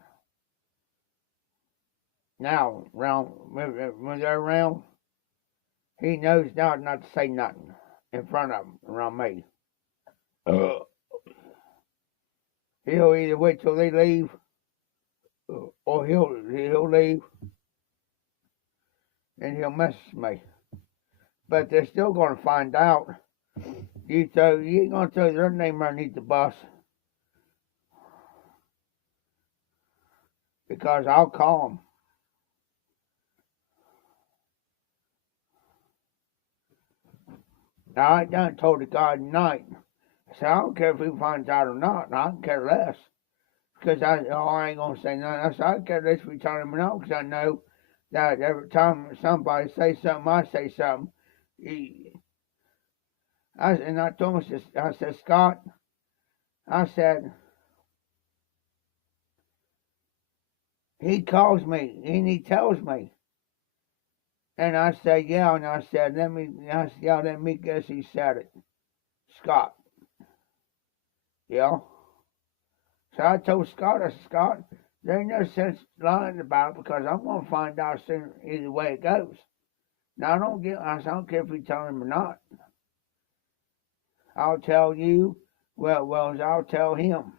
Now, when they're around, he knows now not to say nothing in front of them, around me. He'll either wait till they leave, or he'll leave, and he'll message me. But they're still going to find out. You ain't going to throw their name underneath the bus. Because I'll call them. Now, I done told the guy tonight. I said, I don't care if he finds out or not. I don't care less. Because I ain't going to say nothing. I said, I don't care less if we tell him or not. Because I know that every time somebody says something, I say something. And I told him, I said, Scott, I said, he calls me and he tells me. And I said, yeah, and I said, let me guess he said it. Scott. Yeah. So I told Scott, I said, Scott, there ain't no sense lying about it because I'm going to find out soon either way it goes. Now, I don't care if you tell him or not. I'll tell you, well as I'll tell him.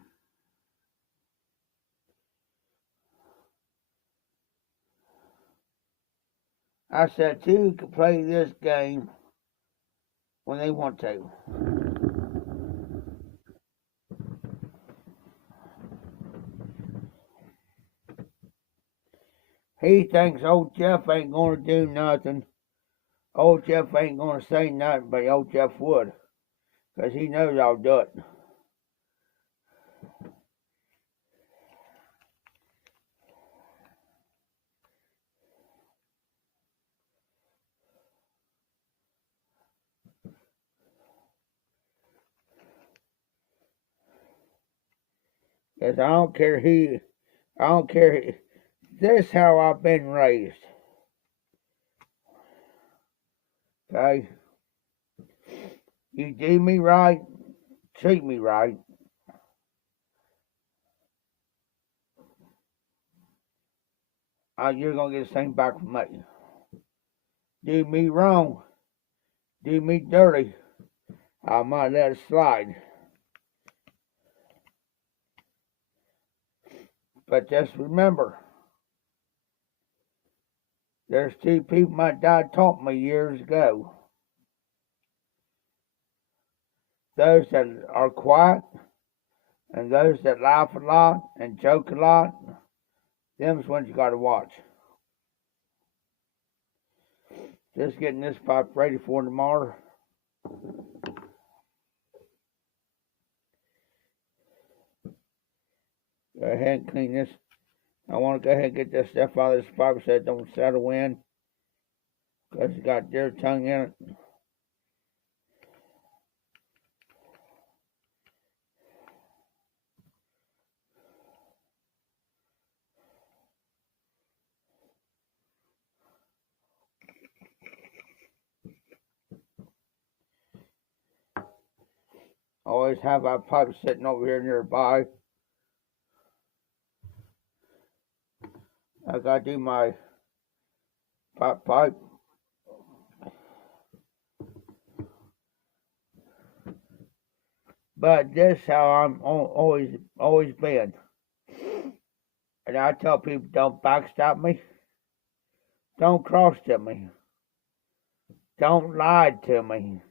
I said, two can play this game when they want to. He thinks old Jeff ain't going to do nothing. Old Jeff ain't going to say nothing, but old Jeff would. Because he knows I'll do it. Because I don't care who, this is how I've been raised. Okay? You do me right, treat me right. You're going to get the same back from me. Do me wrong, do me dirty, I might let it slide. But just remember, there's two people my dad taught me years ago. Those that are quiet And those that laugh a lot and joke a lot, them's ones you gotta watch. Just getting this pipe ready for tomorrow. Go ahead and clean this. I want to go ahead and get this stuff out of this pipe so it don't settle in, because it's got deer tongue in it. Always have our pipe sitting over here nearby. I gotta do my pipe. But this how I'm always been. And I tell people, don't backstab me. Don't cross to me. Don't lie to me.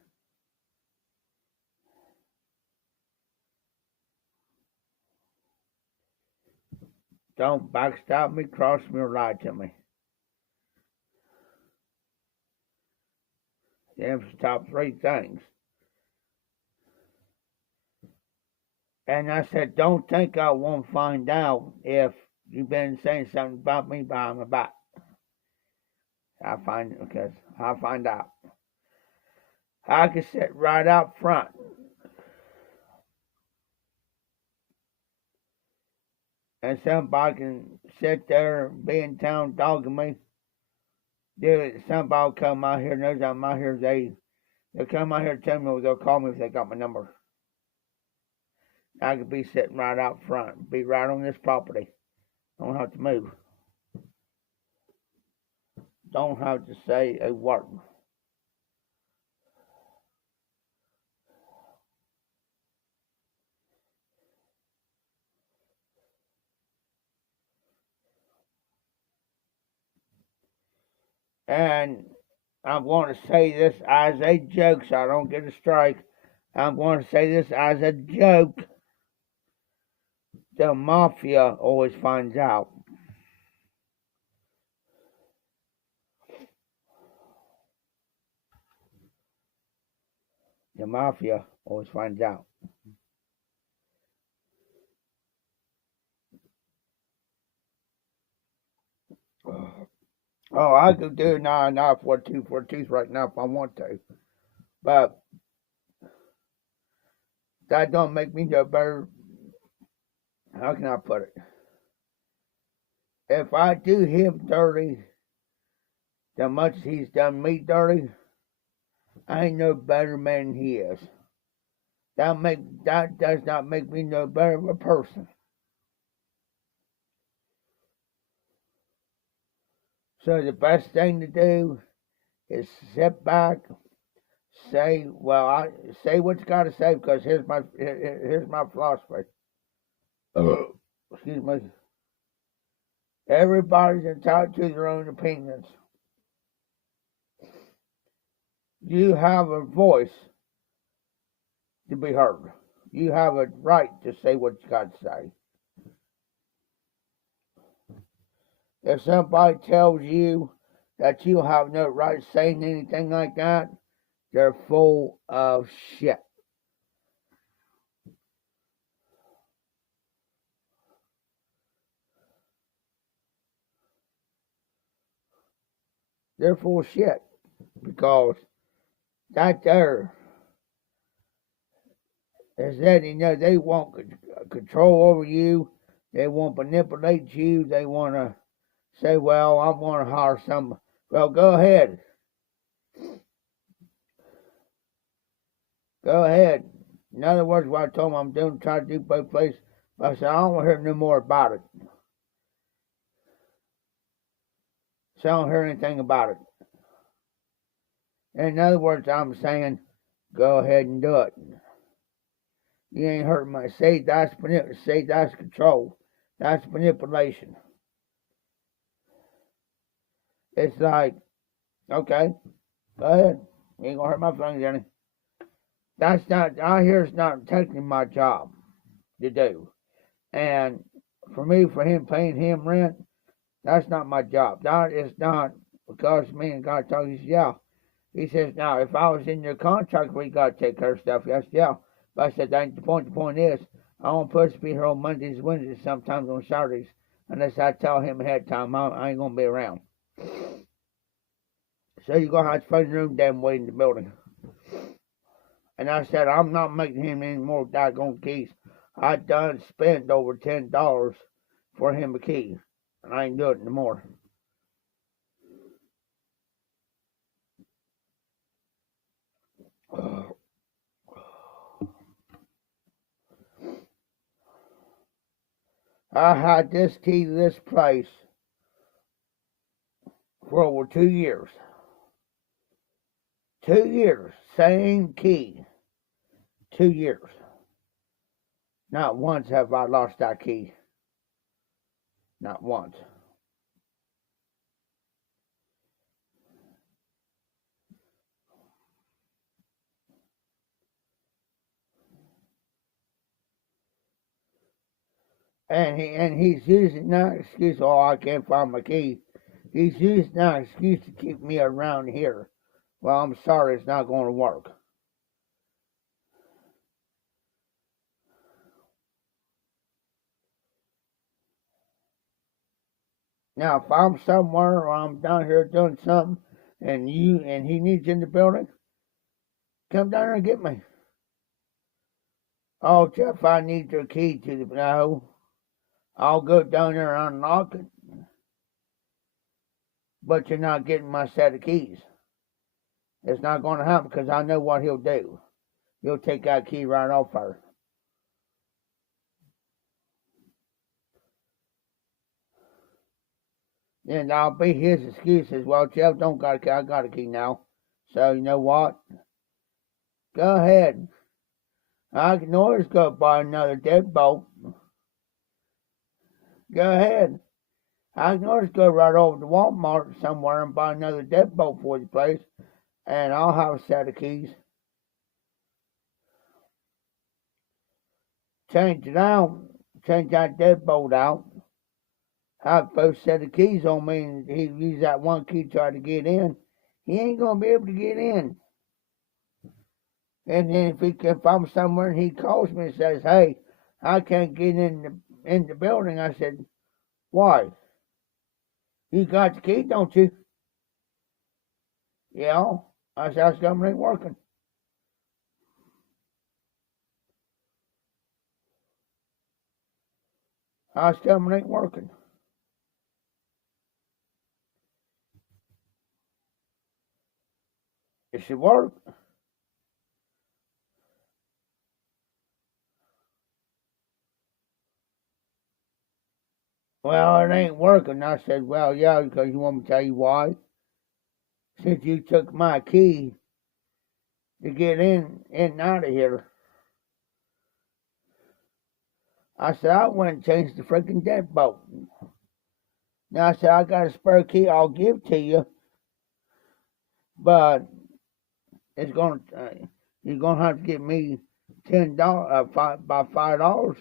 Don't backstab me, cross me, or lie to me. Them's the top three things. And I said, don't think I won't find out if you've been saying something about me behind my back. I'll find out. I can sit right out front. And somebody can sit there and be in town dogging me. Dude, somebody will come out here, knows I'm out here, they'll come out here and tell me, or they'll call me if they got my number. I could be sitting right out front, be right on this property. Don't have to move. Don't have to say a word. And I'm going to say this as a joke so I don't get a strike. I'm going to say this as a joke. The mafia always finds out. The mafia always finds out. Oh, I could do 9-9-4-2-4-2 right now if I want to. But that don't make me no better. How can I put it? If I do him dirty, as much as he's done me dirty, I ain't no better man than he is. That does not make me no better of a person. So the best thing to do is sit back, say what you got to say, because here's my philosophy. Excuse me. Everybody's entitled to their own opinions. You have a voice to be heard. You have a right to say what you got to say. If somebody tells you that you have no right to say anything like that, they're full of shit. They're full of shit, because that there is that, they want control over you. They want to manipulate you. They want to say, well, I want to hire some. Well, go ahead. Go ahead. In other words, what I told them I'm doing, try to do both places. But I said, I don't want to hear no more about it. So I don't hear anything about it. In other words, I'm saying, go ahead and do it. You ain't hurting my. Say that's control. That's manipulation. It's like, okay, go ahead. You ain't gonna hurt my feelings any. That's not. I hear it's not taking my job. to do. And for him paying him rent, that's not my job. That is not because me and God told you, yeah. He says, now, if I was in your contract, we got to take care of stuff. Yes, yeah. But I said, that ain't the point. The point is, I don't supposed to be here on Mondays, Wednesdays, sometimes on Saturdays. Unless I tell him ahead of time, I ain't going to be around. So you're going to have to find your own damn way in the building. And I said, I'm not making him any more daggone keys. I done spent over $10 for him a key. And I ain't doing it no more. I had this key to this place for over 2 years. 2 years, same key. 2 years. Not once have I lost that key. Not once. And he's using that excuse, oh, I can't find my key. He's using that excuse to keep me around here. Well, I'm sorry, it's not going to work. Now, if I'm somewhere or I'm down here doing something, and he needs you in the building, come down here and get me. Oh, Jeff, I need your key to the no. I'll go down there and unlock it. But you're not getting my set of keys. It's not going to happen because I know what he'll do. He'll take that key right off her. Then I'll be his excuses. Well, Jeff don't got a key. I got a key now. So you know what? Go ahead. I can always go buy another deadbolt. Go ahead. I can always go right over to Walmart somewhere and buy another deadbolt for the place, and I'll have a set of keys. Change it out. Change that deadbolt out. Have both set of keys on me, and he use that one key to try to get in. He ain't gonna be able to get in. And then if I'm somewhere and he calls me and says, "Hey, I can't get in the building," I said, "Why? You got the key, don't you?" "Yeah." I said, "That's something ain't working." "That's something ain't working." It should work. "Well, it ain't working." I said, "Well, yeah, because you want me to tell you why? Since you took my key to get in and out of here." I said, "I went and changed the freaking deadbolt." Now I said, "I got a spare key I'll give to you, but it's gonna you're gonna have to give me $10 by $5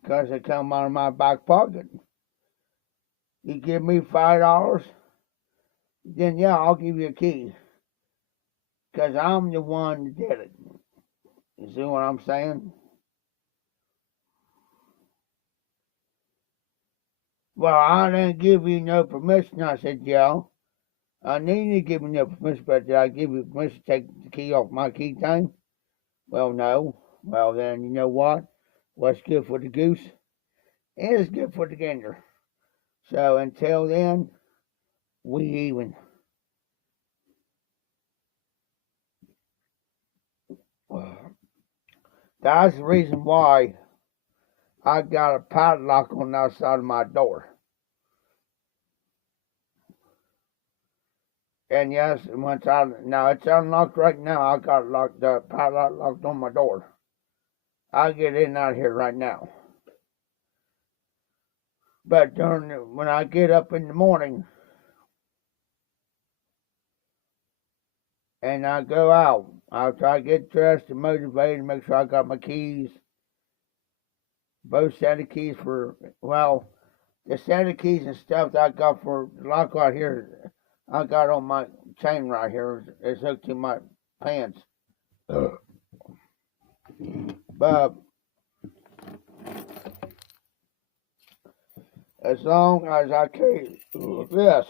because it come out of my back pocket. You give me $5, then yeah, I'll give you a key because I'm the one that did it." You see what I'm saying? "Well, I didn't give you no permission." I said, "Yeah, I need you to give me no permission, but did I give you permission to take the key off my key thing?" "Well, no." "Well, then, you know what? What's good for the goose is good for the gander. So until then, we even." That's the reason why I got a padlock on the outside of my door. And yes, now it's unlocked right now. I got the padlock locked on my door. I get in and out of here right now. But when I get up in the morning and I go out, I'll try to get dressed and motivated, make sure I got my keys Both set of keys for, well, the set of keys and stuff that I got for the lock right here, I got on my chain right here. It's hooked to my pants. But as long as I carry this,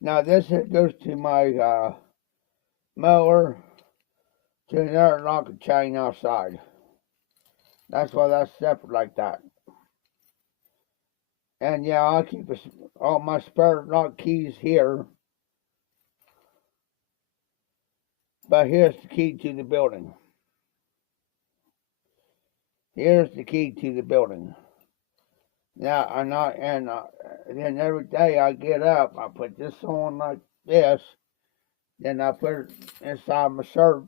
now this goes to my mower, to another lock and chain outside. That's why that's separate like that. And yeah, I'll keep all my spare lock keys here. But here's the key to the building. Here's the key to the building. Now, then every day I get up, I put this on like this, then I put it inside my shirt,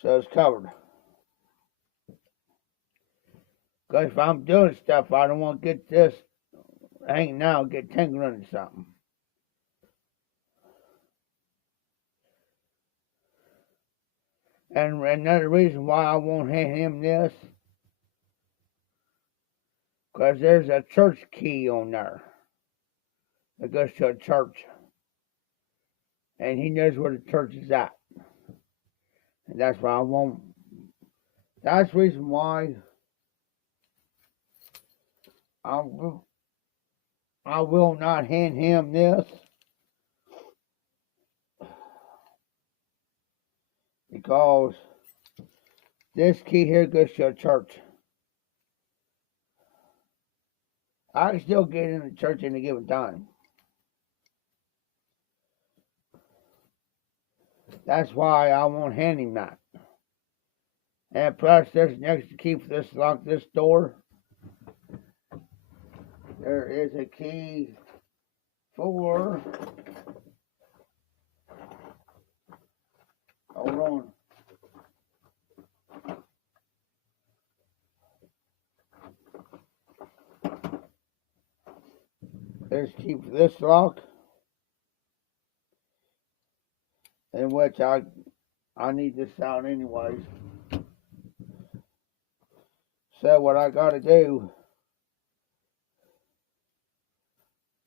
so it's covered. Because if I'm doing stuff, I don't want to get this hanging out, get tangled into something. And another reason why I won't hand him this, because there's a church key on there that goes to a church. And he knows where the church is at. And that's why I won't. That's the reason why I will not hand him this. Because this key here goes to a church. I can still get in the church in a given time. That's why I won't hand him that. And plus, there's an extra key for this lock, this door. There is a key for. Hold on. There's a key for this lock, in which I need this out anyways. So what I gotta do,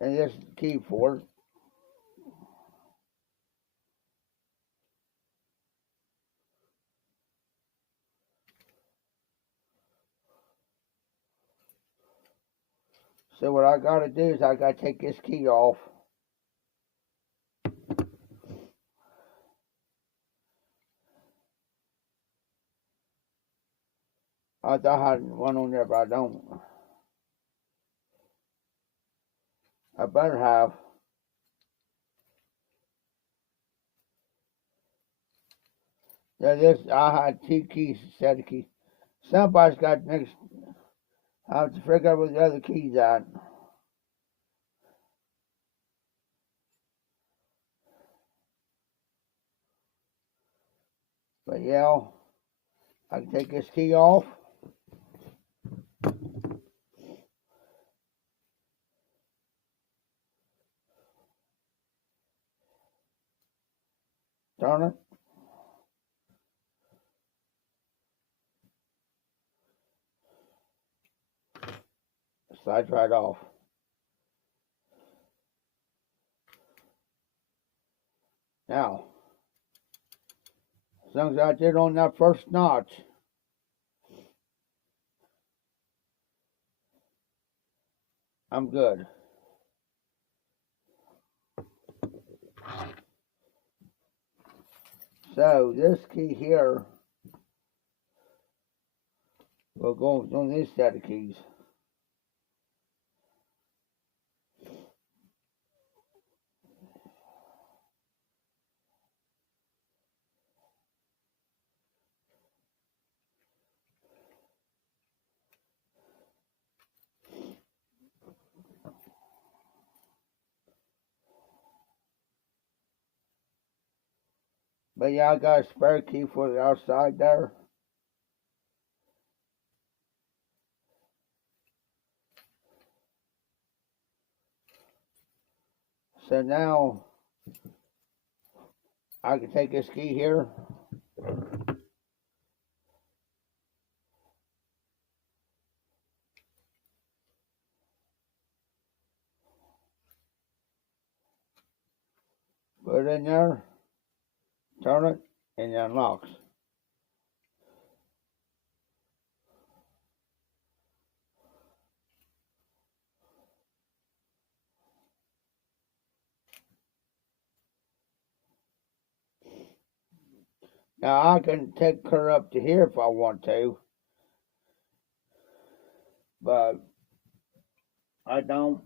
and this is the key for it. So what I gotta do is I gotta take this key off. I thought I had one on there, but I don't. I better have. Yeah, this I had 2 keys, set of keys. Somebody's got next. I have to figure out where the other keys at. But yeah, I can take this key off. Turn it. Slides right off. Now, as long as I did on that first notch, I'm good. So this key here will go on this set of keys. But yeah, I got a spare key for the outside there. So now I can take this key here in there, turn it, and it unlocks. Now I can take her up to here if I want to, but I don't.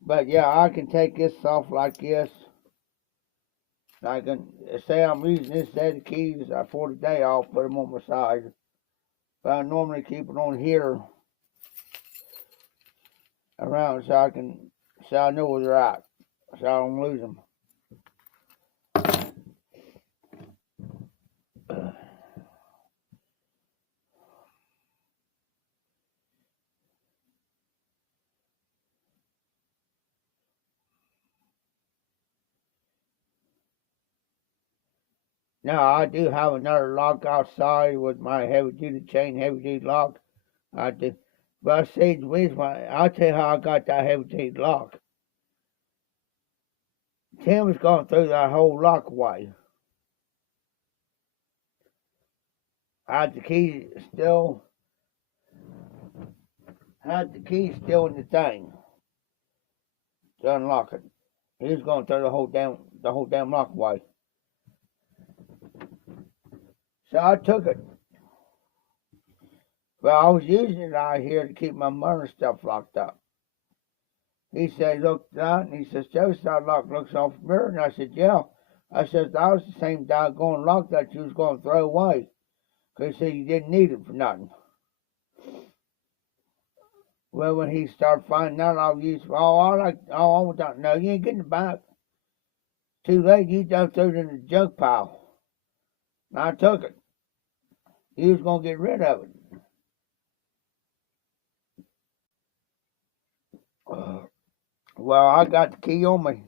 But yeah, I can take this off like this. I can say I'm using this set of keys for the day. I'll put them on my side. But I normally keep it on here around so I know where they're at, so I don't lose them. Now I do have another lock outside with my heavy duty chain, heavy duty lock. I do. But see, the reason why, I'll tell you how I got that heavy duty lock. Tim was going through that whole lock away. I had the key still in the thing to unlock it. He was going through the whole damn lock away. So I took it. Well, I was using it out here to keep my mother's stuff locked up. He said, look down, and he says, Joe, that lock looks off familiar. And I said, yeah. I said, that was the same doggone lock that you was going to throw away. Because he said you didn't need it for nothing. Well, when he started finding out I was using, no, you ain't getting it back. Too late, you done threw it in the junk pile. And I took it. He was going to get rid of it. Well, I got the key on me.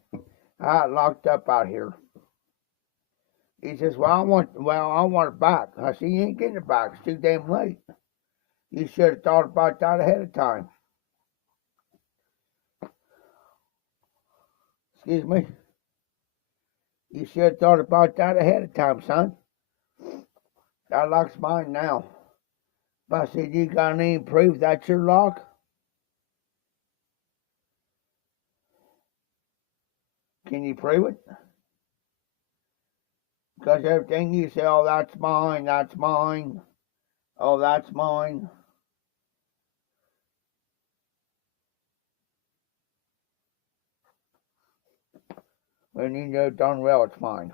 I had it locked up out here. He says, I want it back. I said, you ain't getting it back. It's too damn late. You should have thought about that ahead of time. Excuse me. You should have thought about that ahead of time, son. That lock's mine now. But I said, you got any proof that's your lock? Can you prove it? Because everything you say, oh, that's mine, oh, that's mine. When you know darn well it's mine.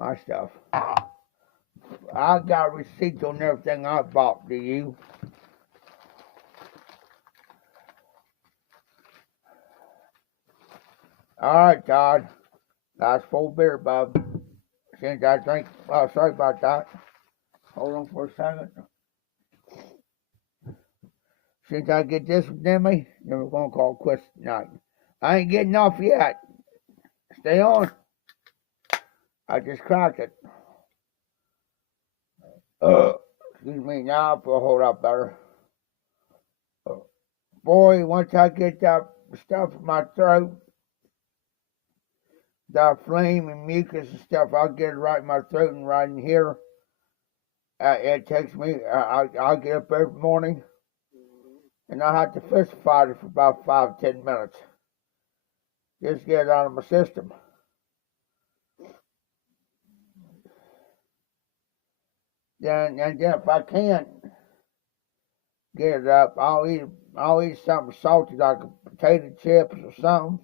My stuff. I got receipts on everything I bought, do you? Alright, Todd. That's full beer, bub. Since I drink, sorry about that. Hold on for a second. Since I get this in me, then we're going to call quits tonight. I ain't getting off yet. Stay on. I just cracked it. Excuse me, now I feel a whole lot better. Boy, once I get that stuff in my throat, that phlegm and mucus and stuff, I'll get it right in my throat and right in here. It takes me, I'll get up every morning and I have to fist fight it for about 5-10 minutes. Just get it out of my system. Then if I can't get it up, I'll eat something salty like potato chips or something.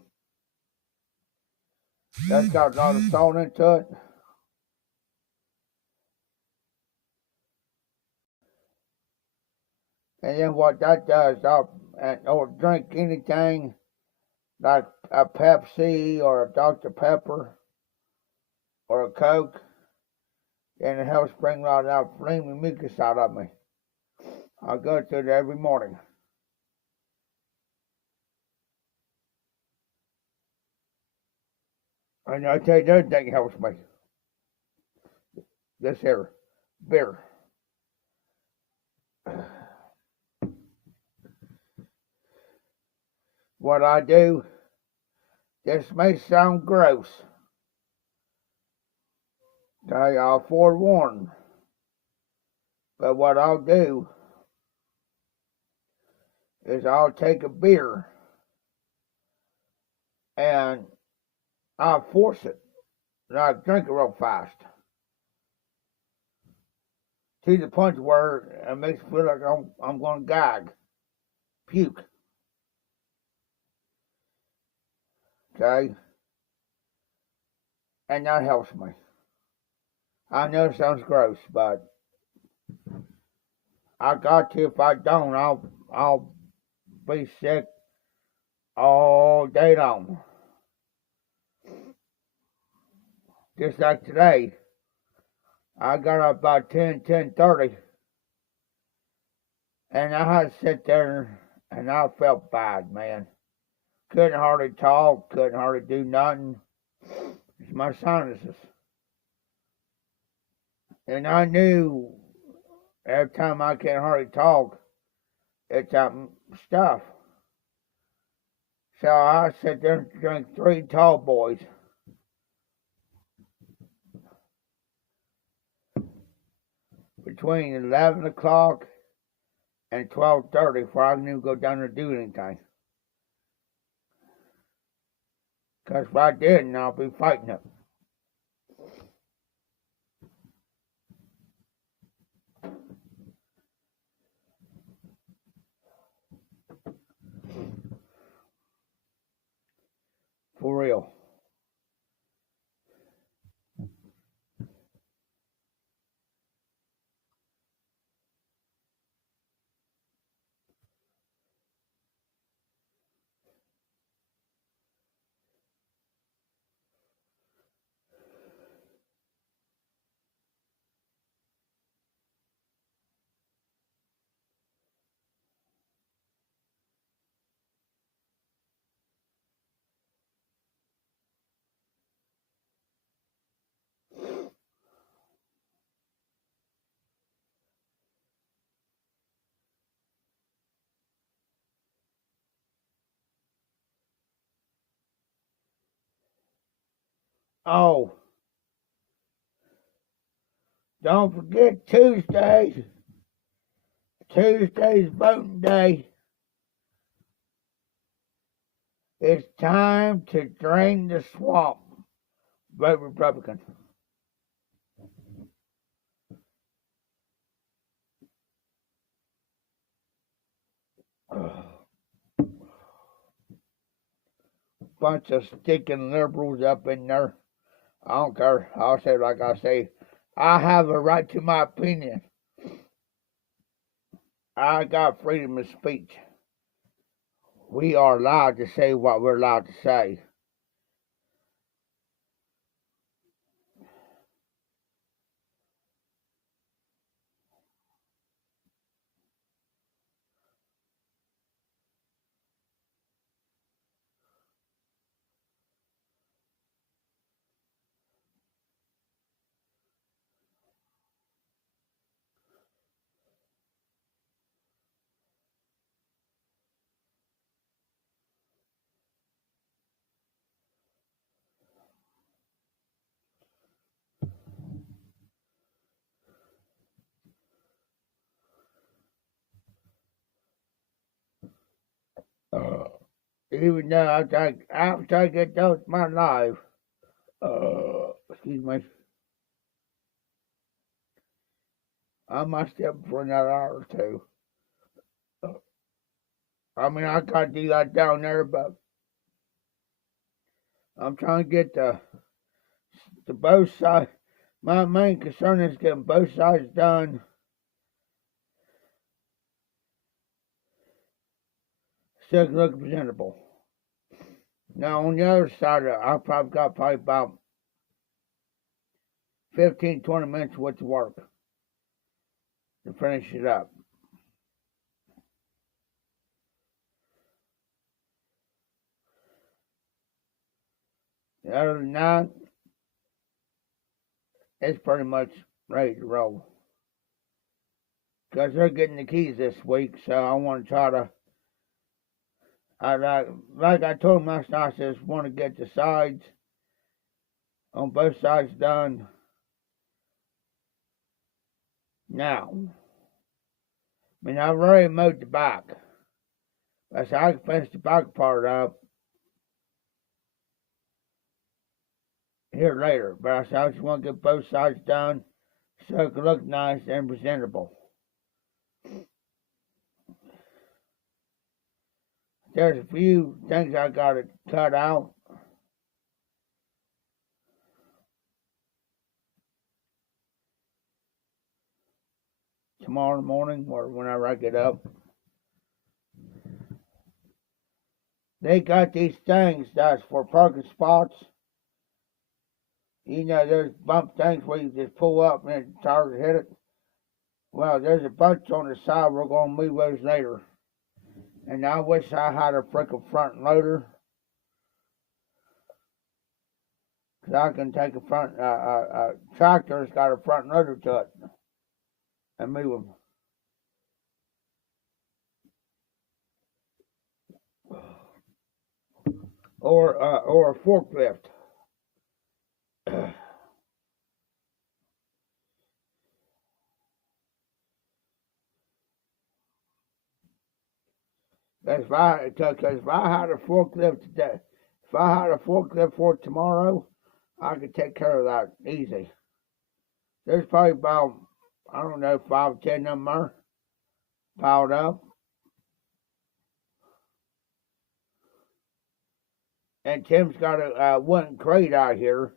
That's got a lot of salt into it. And then what that does, or drink anything like a Pepsi or a Dr. Pepper or a Coke, and it helps bring a lot of that phlegm and mucus out of me. I go through it every morning. And I tell you, the other thing helps me. This here, beer. what I do, this may sound gross. Okay, I'll forewarn. But what I'll do is I'll take a beer and I'll force it. And I'll drink it real fast. To the point where it makes me feel like I'm going to gag. Puke. Okay? And that helps me. I know it sounds gross, but I got to. If I don't, I'll be sick all day long. Just like today, I got up about 10:30, and I had to sit there, and I felt bad, man. Couldn't hardly talk, couldn't hardly do nothing. It's my sinuses. And I knew every time I can't hardly talk, it's that stuff. So I sat there and drank 3 tall boys. Between 11 o'clock and 12:30 before I knew go down there and do anything. Because if I didn't, I'll be fighting it. For real. Oh, don't forget Tuesdays. Tuesday's voting day. It's time to drain the swamp. Vote Republican. Bunch of sticking liberals up in there. I don't care. I'll say like I say. I have a right to my opinion. I got freedom of speech. We are allowed to say what we're allowed to say. Even though after I get done with my life, excuse me, I might stay up for another hour or two. I mean, I gotta do that down there, but I'm trying to get the both sides. My main concern is getting both sides done. So it can look presentable. Now, on the other side, I've probably got about 15, 20 minutes worth of work to finish it up. Other than that, it's pretty much ready to roll. Because they're getting the keys this week, so I want to try to Like I told him last night, I just want to get the sides on both sides done now. I mean, I've already mowed the back. I said I can finish the back part up here later. But I said I just want to get both sides done so it can look nice and presentable. There's a few things I got to cut out. Tomorrow morning or whenever I get up. They got these things that's for parking spots. You know, there's bump things where you just pull up and the tires hit it. Well, there's a bunch on the side. We're going to move those later. And I wish I had a freaking front loader. Because I can take a front, tractor's got a front loader to it. And move them. Or a forklift. Because if I had a forklift today, if I had a forklift for tomorrow, I could take care of that easy. There's probably about, I don't know, 5 or 10 of them there piled up. And Tim's got a wooden crate out here.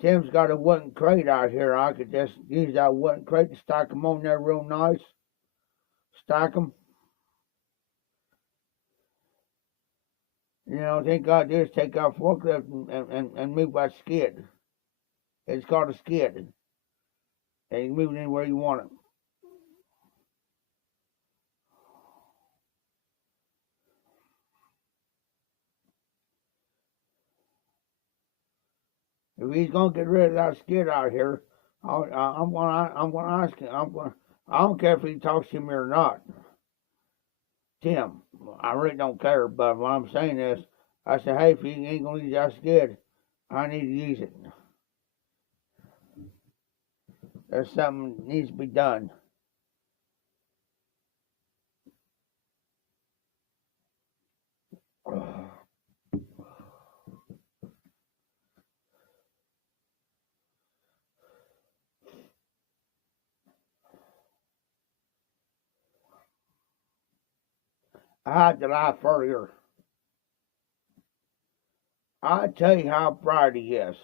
Tim's got a wooden crate out here. I could just use that wooden crate to stack them on there real nice. Stack them. You know, thing I do is take out forklift and move by skid. It's called a skid. And you can move it anywhere you want it. If he's gonna get rid of that skid out here, I'm gonna ask him. I don't care if he talks to me or not. Tim, I really don't care. But what I'm saying is, I said, hey, if you ain't gonna use that skid, I need to use it. There's something that needs to be done. I had to laugh earlier. I tell you how bright he is.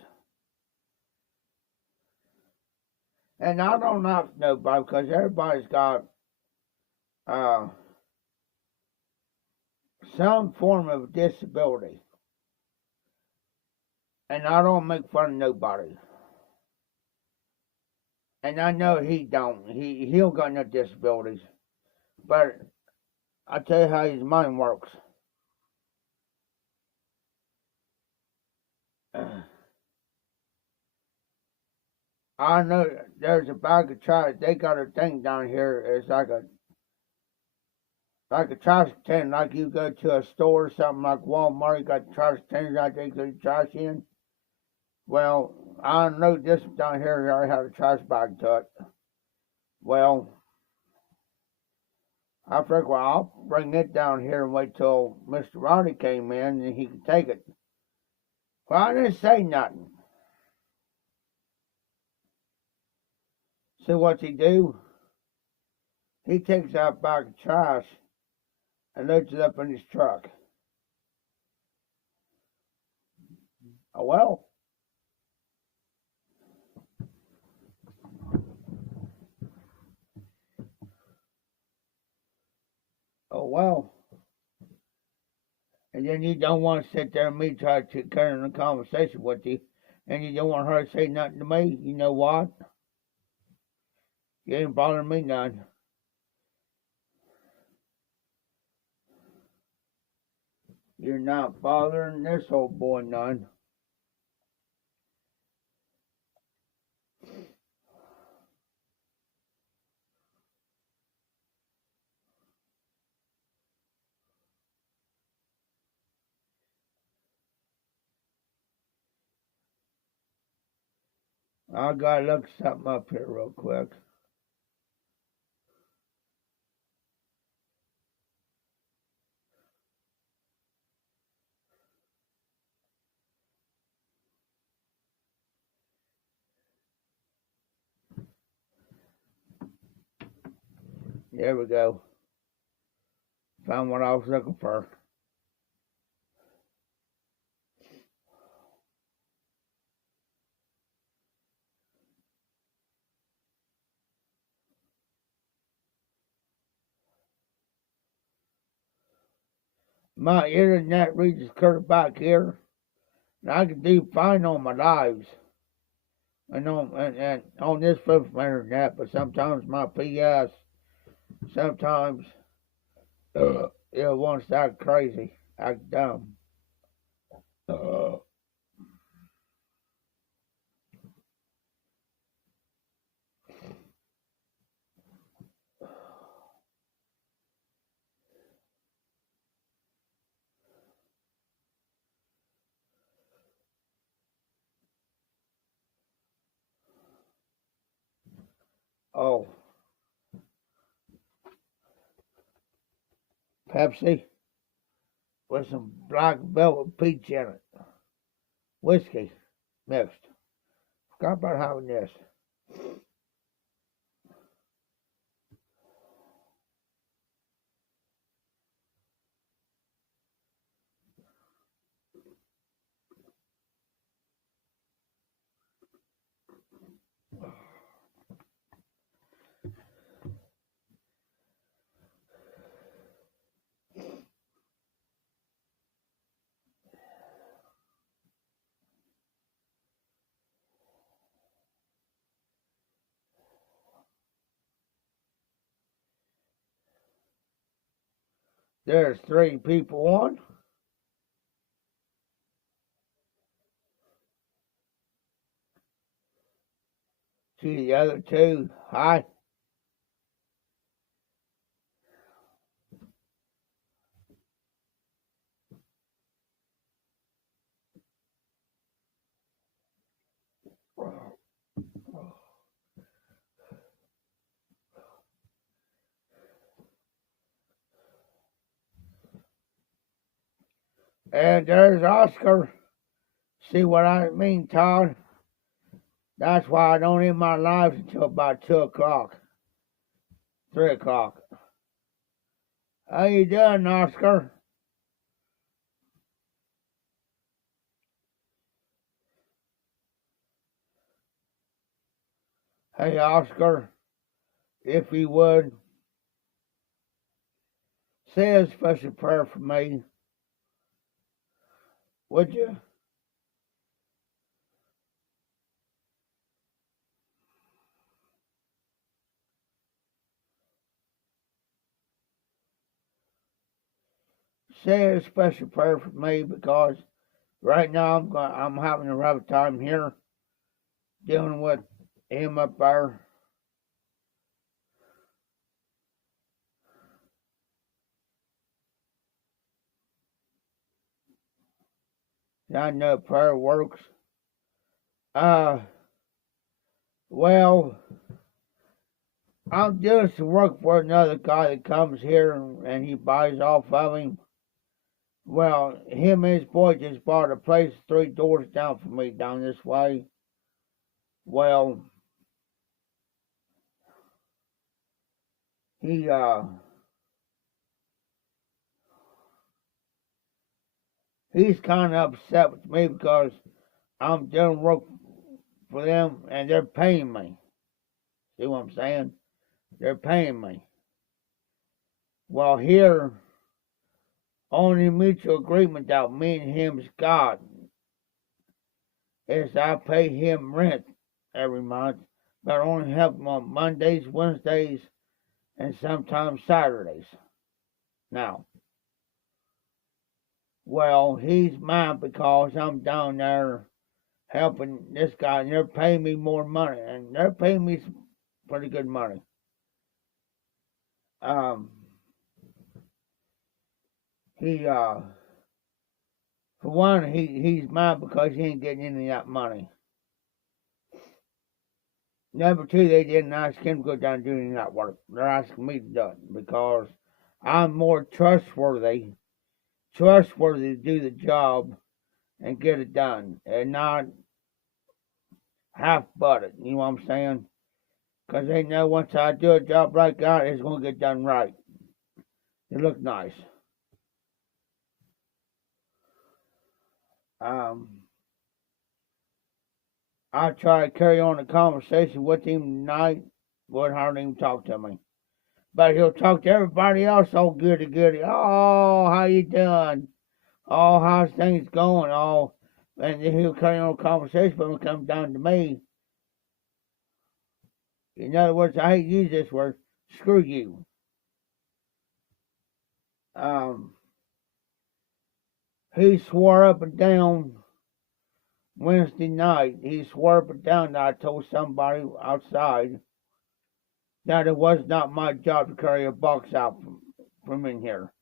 And I don't know nobody because everybody's got some form of disability. And I don't make fun of nobody. And I know he don't. He don't got no disabilities. But I tell you how his mind works. I know there's a bag of trash. They got a thing down here. It's like a trash can, like you go to a store or something like Walmart. You got trash cans out there you put trash in. Well, I know this down here already had a trash bag to it. Well, I figured, well, I'll bring it down here and wait till Mr. Ronnie came in and he could take it. Well, I didn't say nothing. So what's he do? He takes that bag of trash and loads it up in his truck. Oh well. Oh well. And then you don't want to sit there and me try to carry on a conversation with you, and you don't want her to say nothing to me. You know what? You ain't bothering me none. You're not bothering this old boy none. I gotta look something up here real quick. There we go. Found what I was looking for. My internet reaches clear back here, and I can do fine on my lives and on this from internet, but sometimes my PS, sometimes it wants to act crazy, act dumb. Uh, oh, Pepsi with some black velvet peach in it. Whiskey mixed. Forgot about having this. There's 3 people on. See the other 2. Hi. And there's Oscar. See what I mean, Todd? That's why I don't end my lives until about 2 o'clock, 3 o'clock. How you doing, Oscar? Hey, Oscar, if you would, say a special prayer for me, would you? Say a special prayer for me because right now I'm having a rough time here dealing with him up there. I know prayer works. Uh, well, I'm doing some work for another guy that comes here and he buys off of him. Well, him and his boy just bought a place 3 doors down from me down this way. Well, he he's kind of upset with me because I'm doing work for them and they're paying me. See what I'm saying? They're paying me. Well, here, only mutual agreement that me and him's got is I pay him rent every month, but I only help him on Mondays, Wednesdays, and sometimes Saturdays. Now, well, he's mad because I'm down there helping this guy, and they're paying me more money, and they're paying me some pretty good money. Um, he for one, he's mad because he ain't getting any of that money. Number two, they didn't ask him to go down and do any of that work. They're asking me to do it because I'm more trustworthy to do the job and get it done and not half butted. You know what I'm saying? Because they know once I do a job like that, it's going to get done right. It look nice. Um, I try to carry on a conversation with him tonight. Wouldn't hardly even talk to me. But he'll talk to everybody else, oh goody goody. Oh, how you doing? Oh, how's things going? Oh, and then he'll carry on a conversation, but when it comes down to me, in other words, I hate to use this word, screw you. Um, he swore up and down Wednesday night. He swore up and down that I told somebody outside that it was not my job to carry a box out from in here.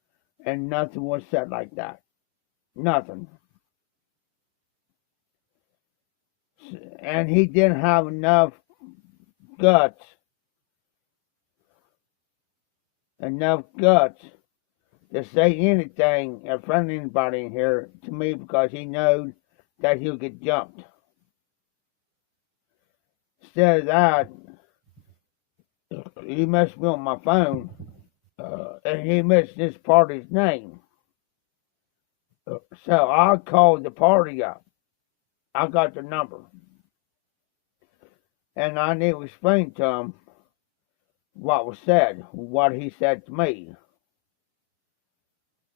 And nothing was said like that. Nothing. And he didn't have enough guts, to say anything in front of anybody in here to me because he knows that he'll get jumped. Instead of that, he messed me on my phone, and he missed this party's name. So I called the party up. I got the number. And I need to explain to him what was said, what he said to me.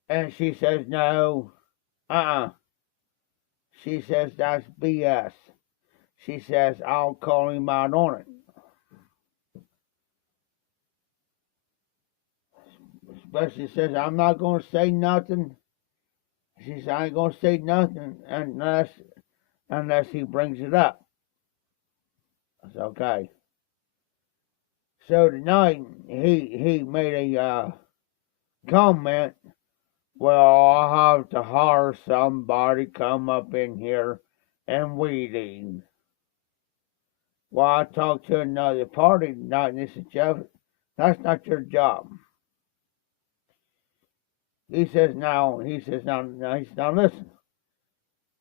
And she says, no, She says, that's BS. She says, I'll call him out on it. But she says, I'm not going to say nothing. She says, I ain't going to say nothing unless he brings it up. I said, okay. So tonight, he made a comment. Well, I'll have to hire somebody come up in here and weed eat. Well, I talked to another party tonight, and they said, Jeff, that's not your job. He says, now, listen.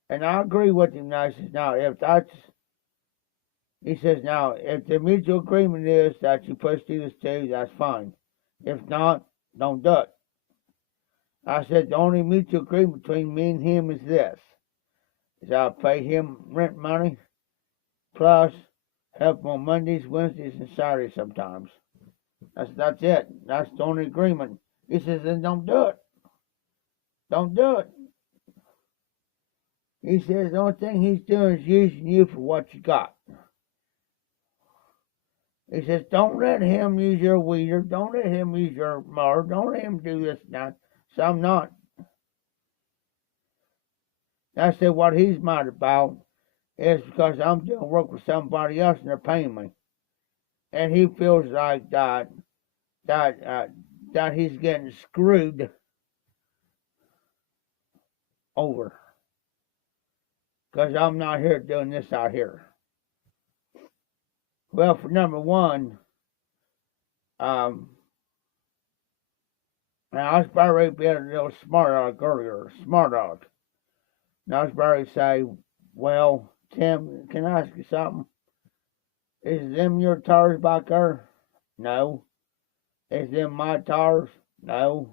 And I agree with him now. He says, now, if the mutual agreement is that you push through this too, that's fine. If not, don't do it. I said, the only mutual agreement between me and him is this. Is I'll pay him rent money, plus help him on Mondays, Wednesdays, and Saturdays sometimes. That's it. That's the only agreement. He says, then don't do it. Don't do it. He says the only thing he's doing is using you for what you got. He says, don't let him use your weeder. Don't let him use your mower. Don't let him do this and that. So I'm not. I said, what he's mad about is because I'm doing work with somebody else and they're paying me. And he feels like that he's getting screwed over. Because I'm not here doing this out here. Well, for number one, now I was about ready to be a little smart aleck earlier. Smart aleck. Now I was about to say, well, Tim, can I ask you something? Is them your tires back there? No. Is them my tires? No.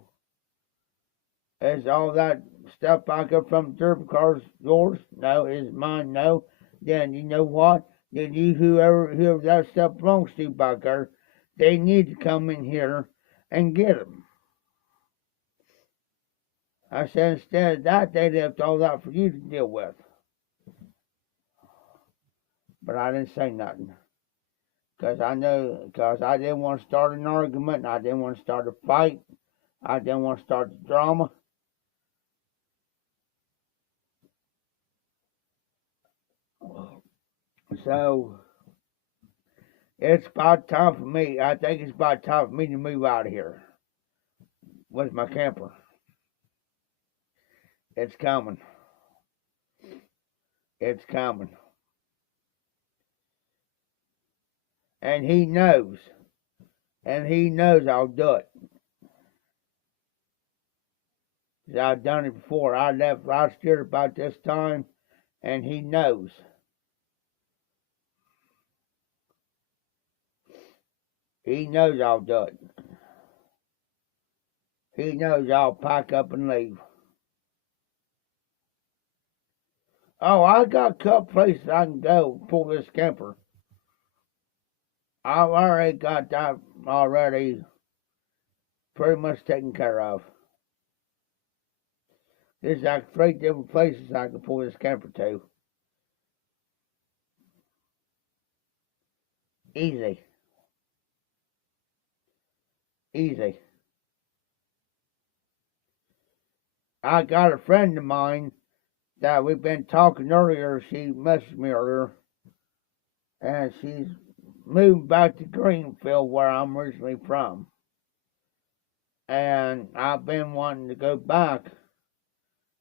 Is all that stuff back up from the derby cars yours? No. Is mine? No. Then you know what? Then you whoever that stuff belongs to back there, they need to come in here and get them. I said instead of that, they left all that for you to deal with. But I didn't say nothing. Because I didn't want to start an argument. I didn't want to start a fight. I didn't want to start the drama. So, it's about time for me. I think it's about time for me to move out of here with my camper. It's coming. It's coming. And he knows. And he knows I'll do it. 'Cause I've done it before. I left last year about this time, and he knows. He knows I'll do it. He knows I'll pack up and leave. Oh, I got a couple places I can go pull this camper. I've already got that already pretty much taken care of. There's like 3 different places I can pull this camper to. Easy. Easy. I got a friend of mine that we've been talking earlier. She messaged me earlier, and she's moved back to Greenfield, where I'm originally from. And I've been wanting to go back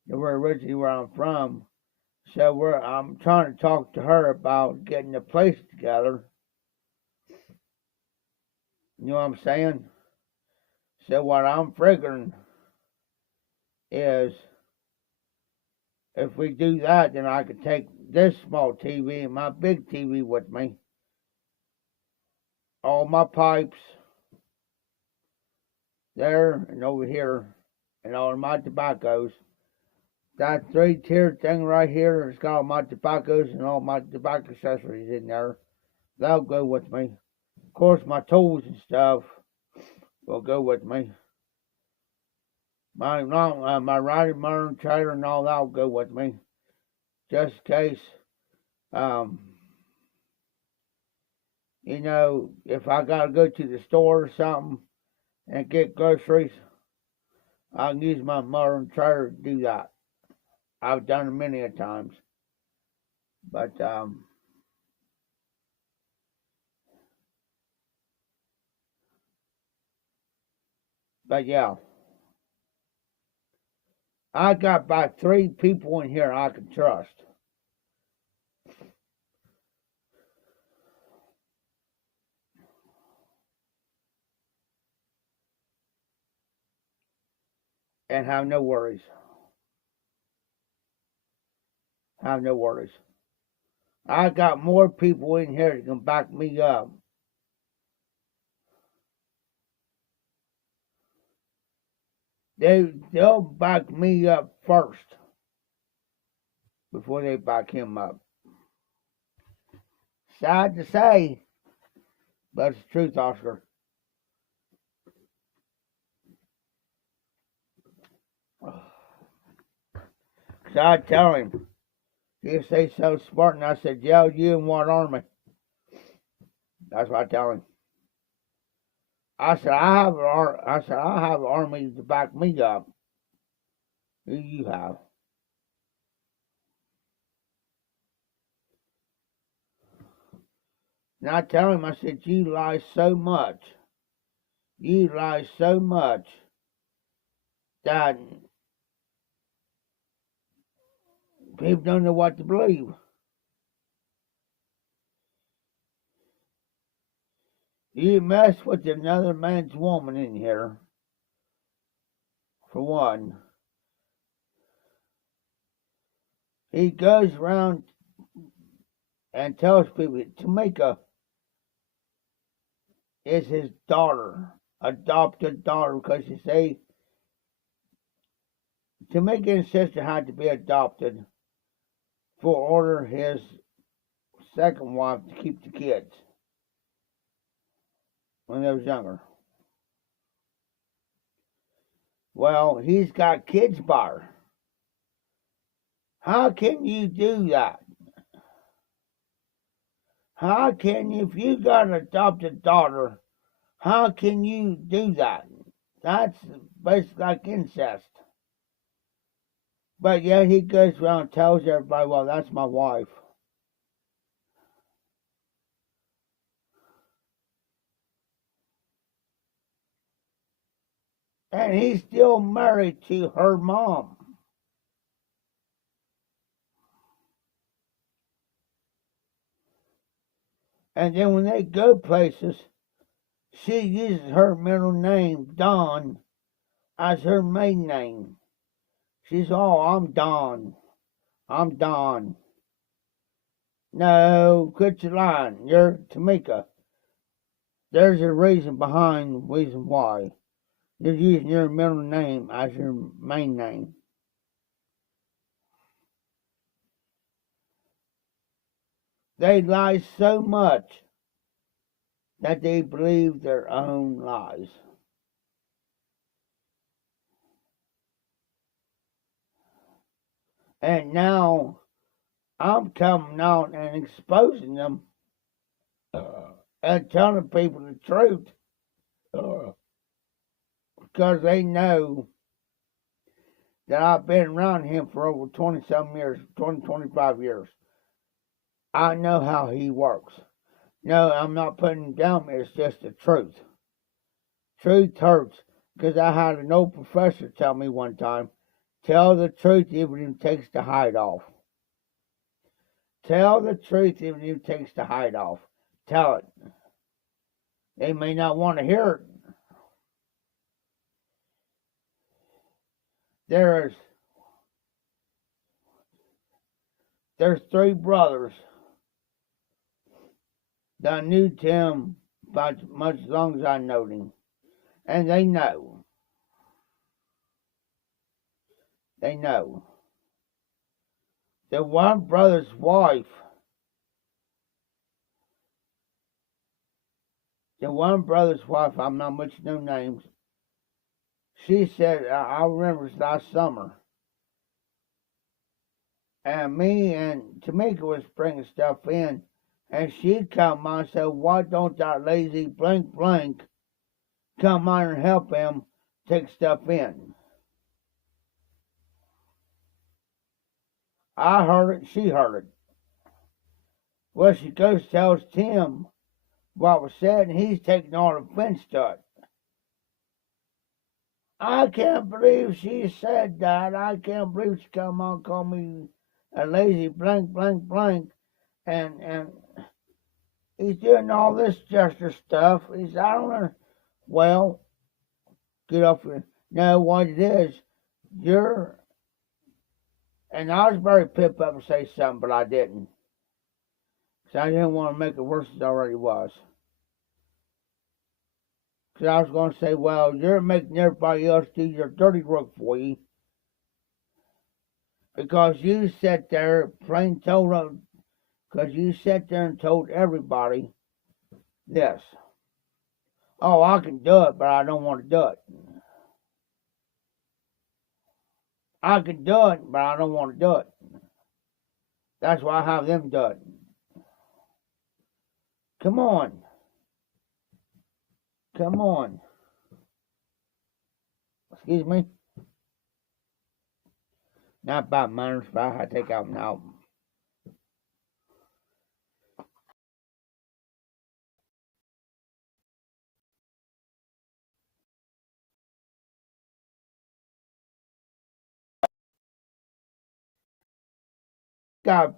to where I'm from. So I'm trying to talk to her about getting a place together. You know what I'm saying? So what I'm figuring is, if we do that, then I could take this small TV and my big TV with me. All my pipes there and over here, and all my tobaccos. That 3-tiered thing right here has got all my tobaccos and all my tobacco accessories in there. That'll go with me. Of course, my tools and stuff will go with me. My riding motor trailer and all that will go with me, just in case. You know, if I gotta go to the store or something and get groceries, I can use my motor and trailer to do that. I've done it many a times, but yeah. I got about 3 people in here I can trust. And have no worries. Have no worries. I got more people in here that can back me up. They'll back me up first before they back him up. Sad to say, but it's the truth, Oscar. So I tell him, you say so smart, and I said, yeah, you in what army? That's what I tell him. I said, I have an army to back me up. Who you have? And I tell him, I said, you lie so much. You lie so much that people don't know what to believe. You mess with another man's woman in here, for one. He goes around and tells people Tamika is his daughter, adopted daughter, because you say Tamika and sister had to be adopted for order his second wife to keep the kids when they was younger. Well, he's got kids by her. How can you do that? How can you, if you got an adopted daughter, how can you do that? That's basically like incest. But yet he goes around and tells everybody, well, that's my wife. And he's still married to her mom. And then when they go places, she uses her middle name, Dawn, as her maiden name. She's, oh, I'm Dawn. I'm Dawn. No, quit your lying. You're Tamika. There's a reason behind the reason why. You're using your middle name as your main name. They lie so much that they believe their own lies. And now I'm coming out and exposing them and telling people the truth because they know that I've been around him for over 20-some years, 25 years. I know how he works. No, I'm not putting him down, it's just the truth. Truth hurts, because I had an old professor tell me one time, tell the truth even if it takes the hide off. Tell the truth even if it takes the hide off. Tell it. They may not want to hear it. There's 3 brothers that knew Tim about much as long as I knowed him. And they know. They know. The one brother's wife, I'm not mentioning no names, she said, I remember it was last summer, and me and Tamika was bringing stuff in, and she come on and said, why don't that lazy blank blank come on and help him take stuff in? I heard it, she heard it. Well, she goes tells Tim what was said, and he's taking all offense to it. I can't believe she said that. I can't believe she come on and called me a lazy blank blank blank, and he's doing all this gesture stuff. He's, I don't know. Well, get off your. No, what it is, you're. And I was very pip up and say something, but I didn't. Because I didn't want to make it worse than it already was. Because I was going to say, well, you're making everybody else do your dirty work for you. Because you sat there, plain told them, because you sat there and told everybody this. Oh, I can do it, but I don't want to do it. I can do it, but I don't want to do it. That's why I have them do it. Come on. Come on. Excuse me. Not bad manners, but I had to take out an album. Got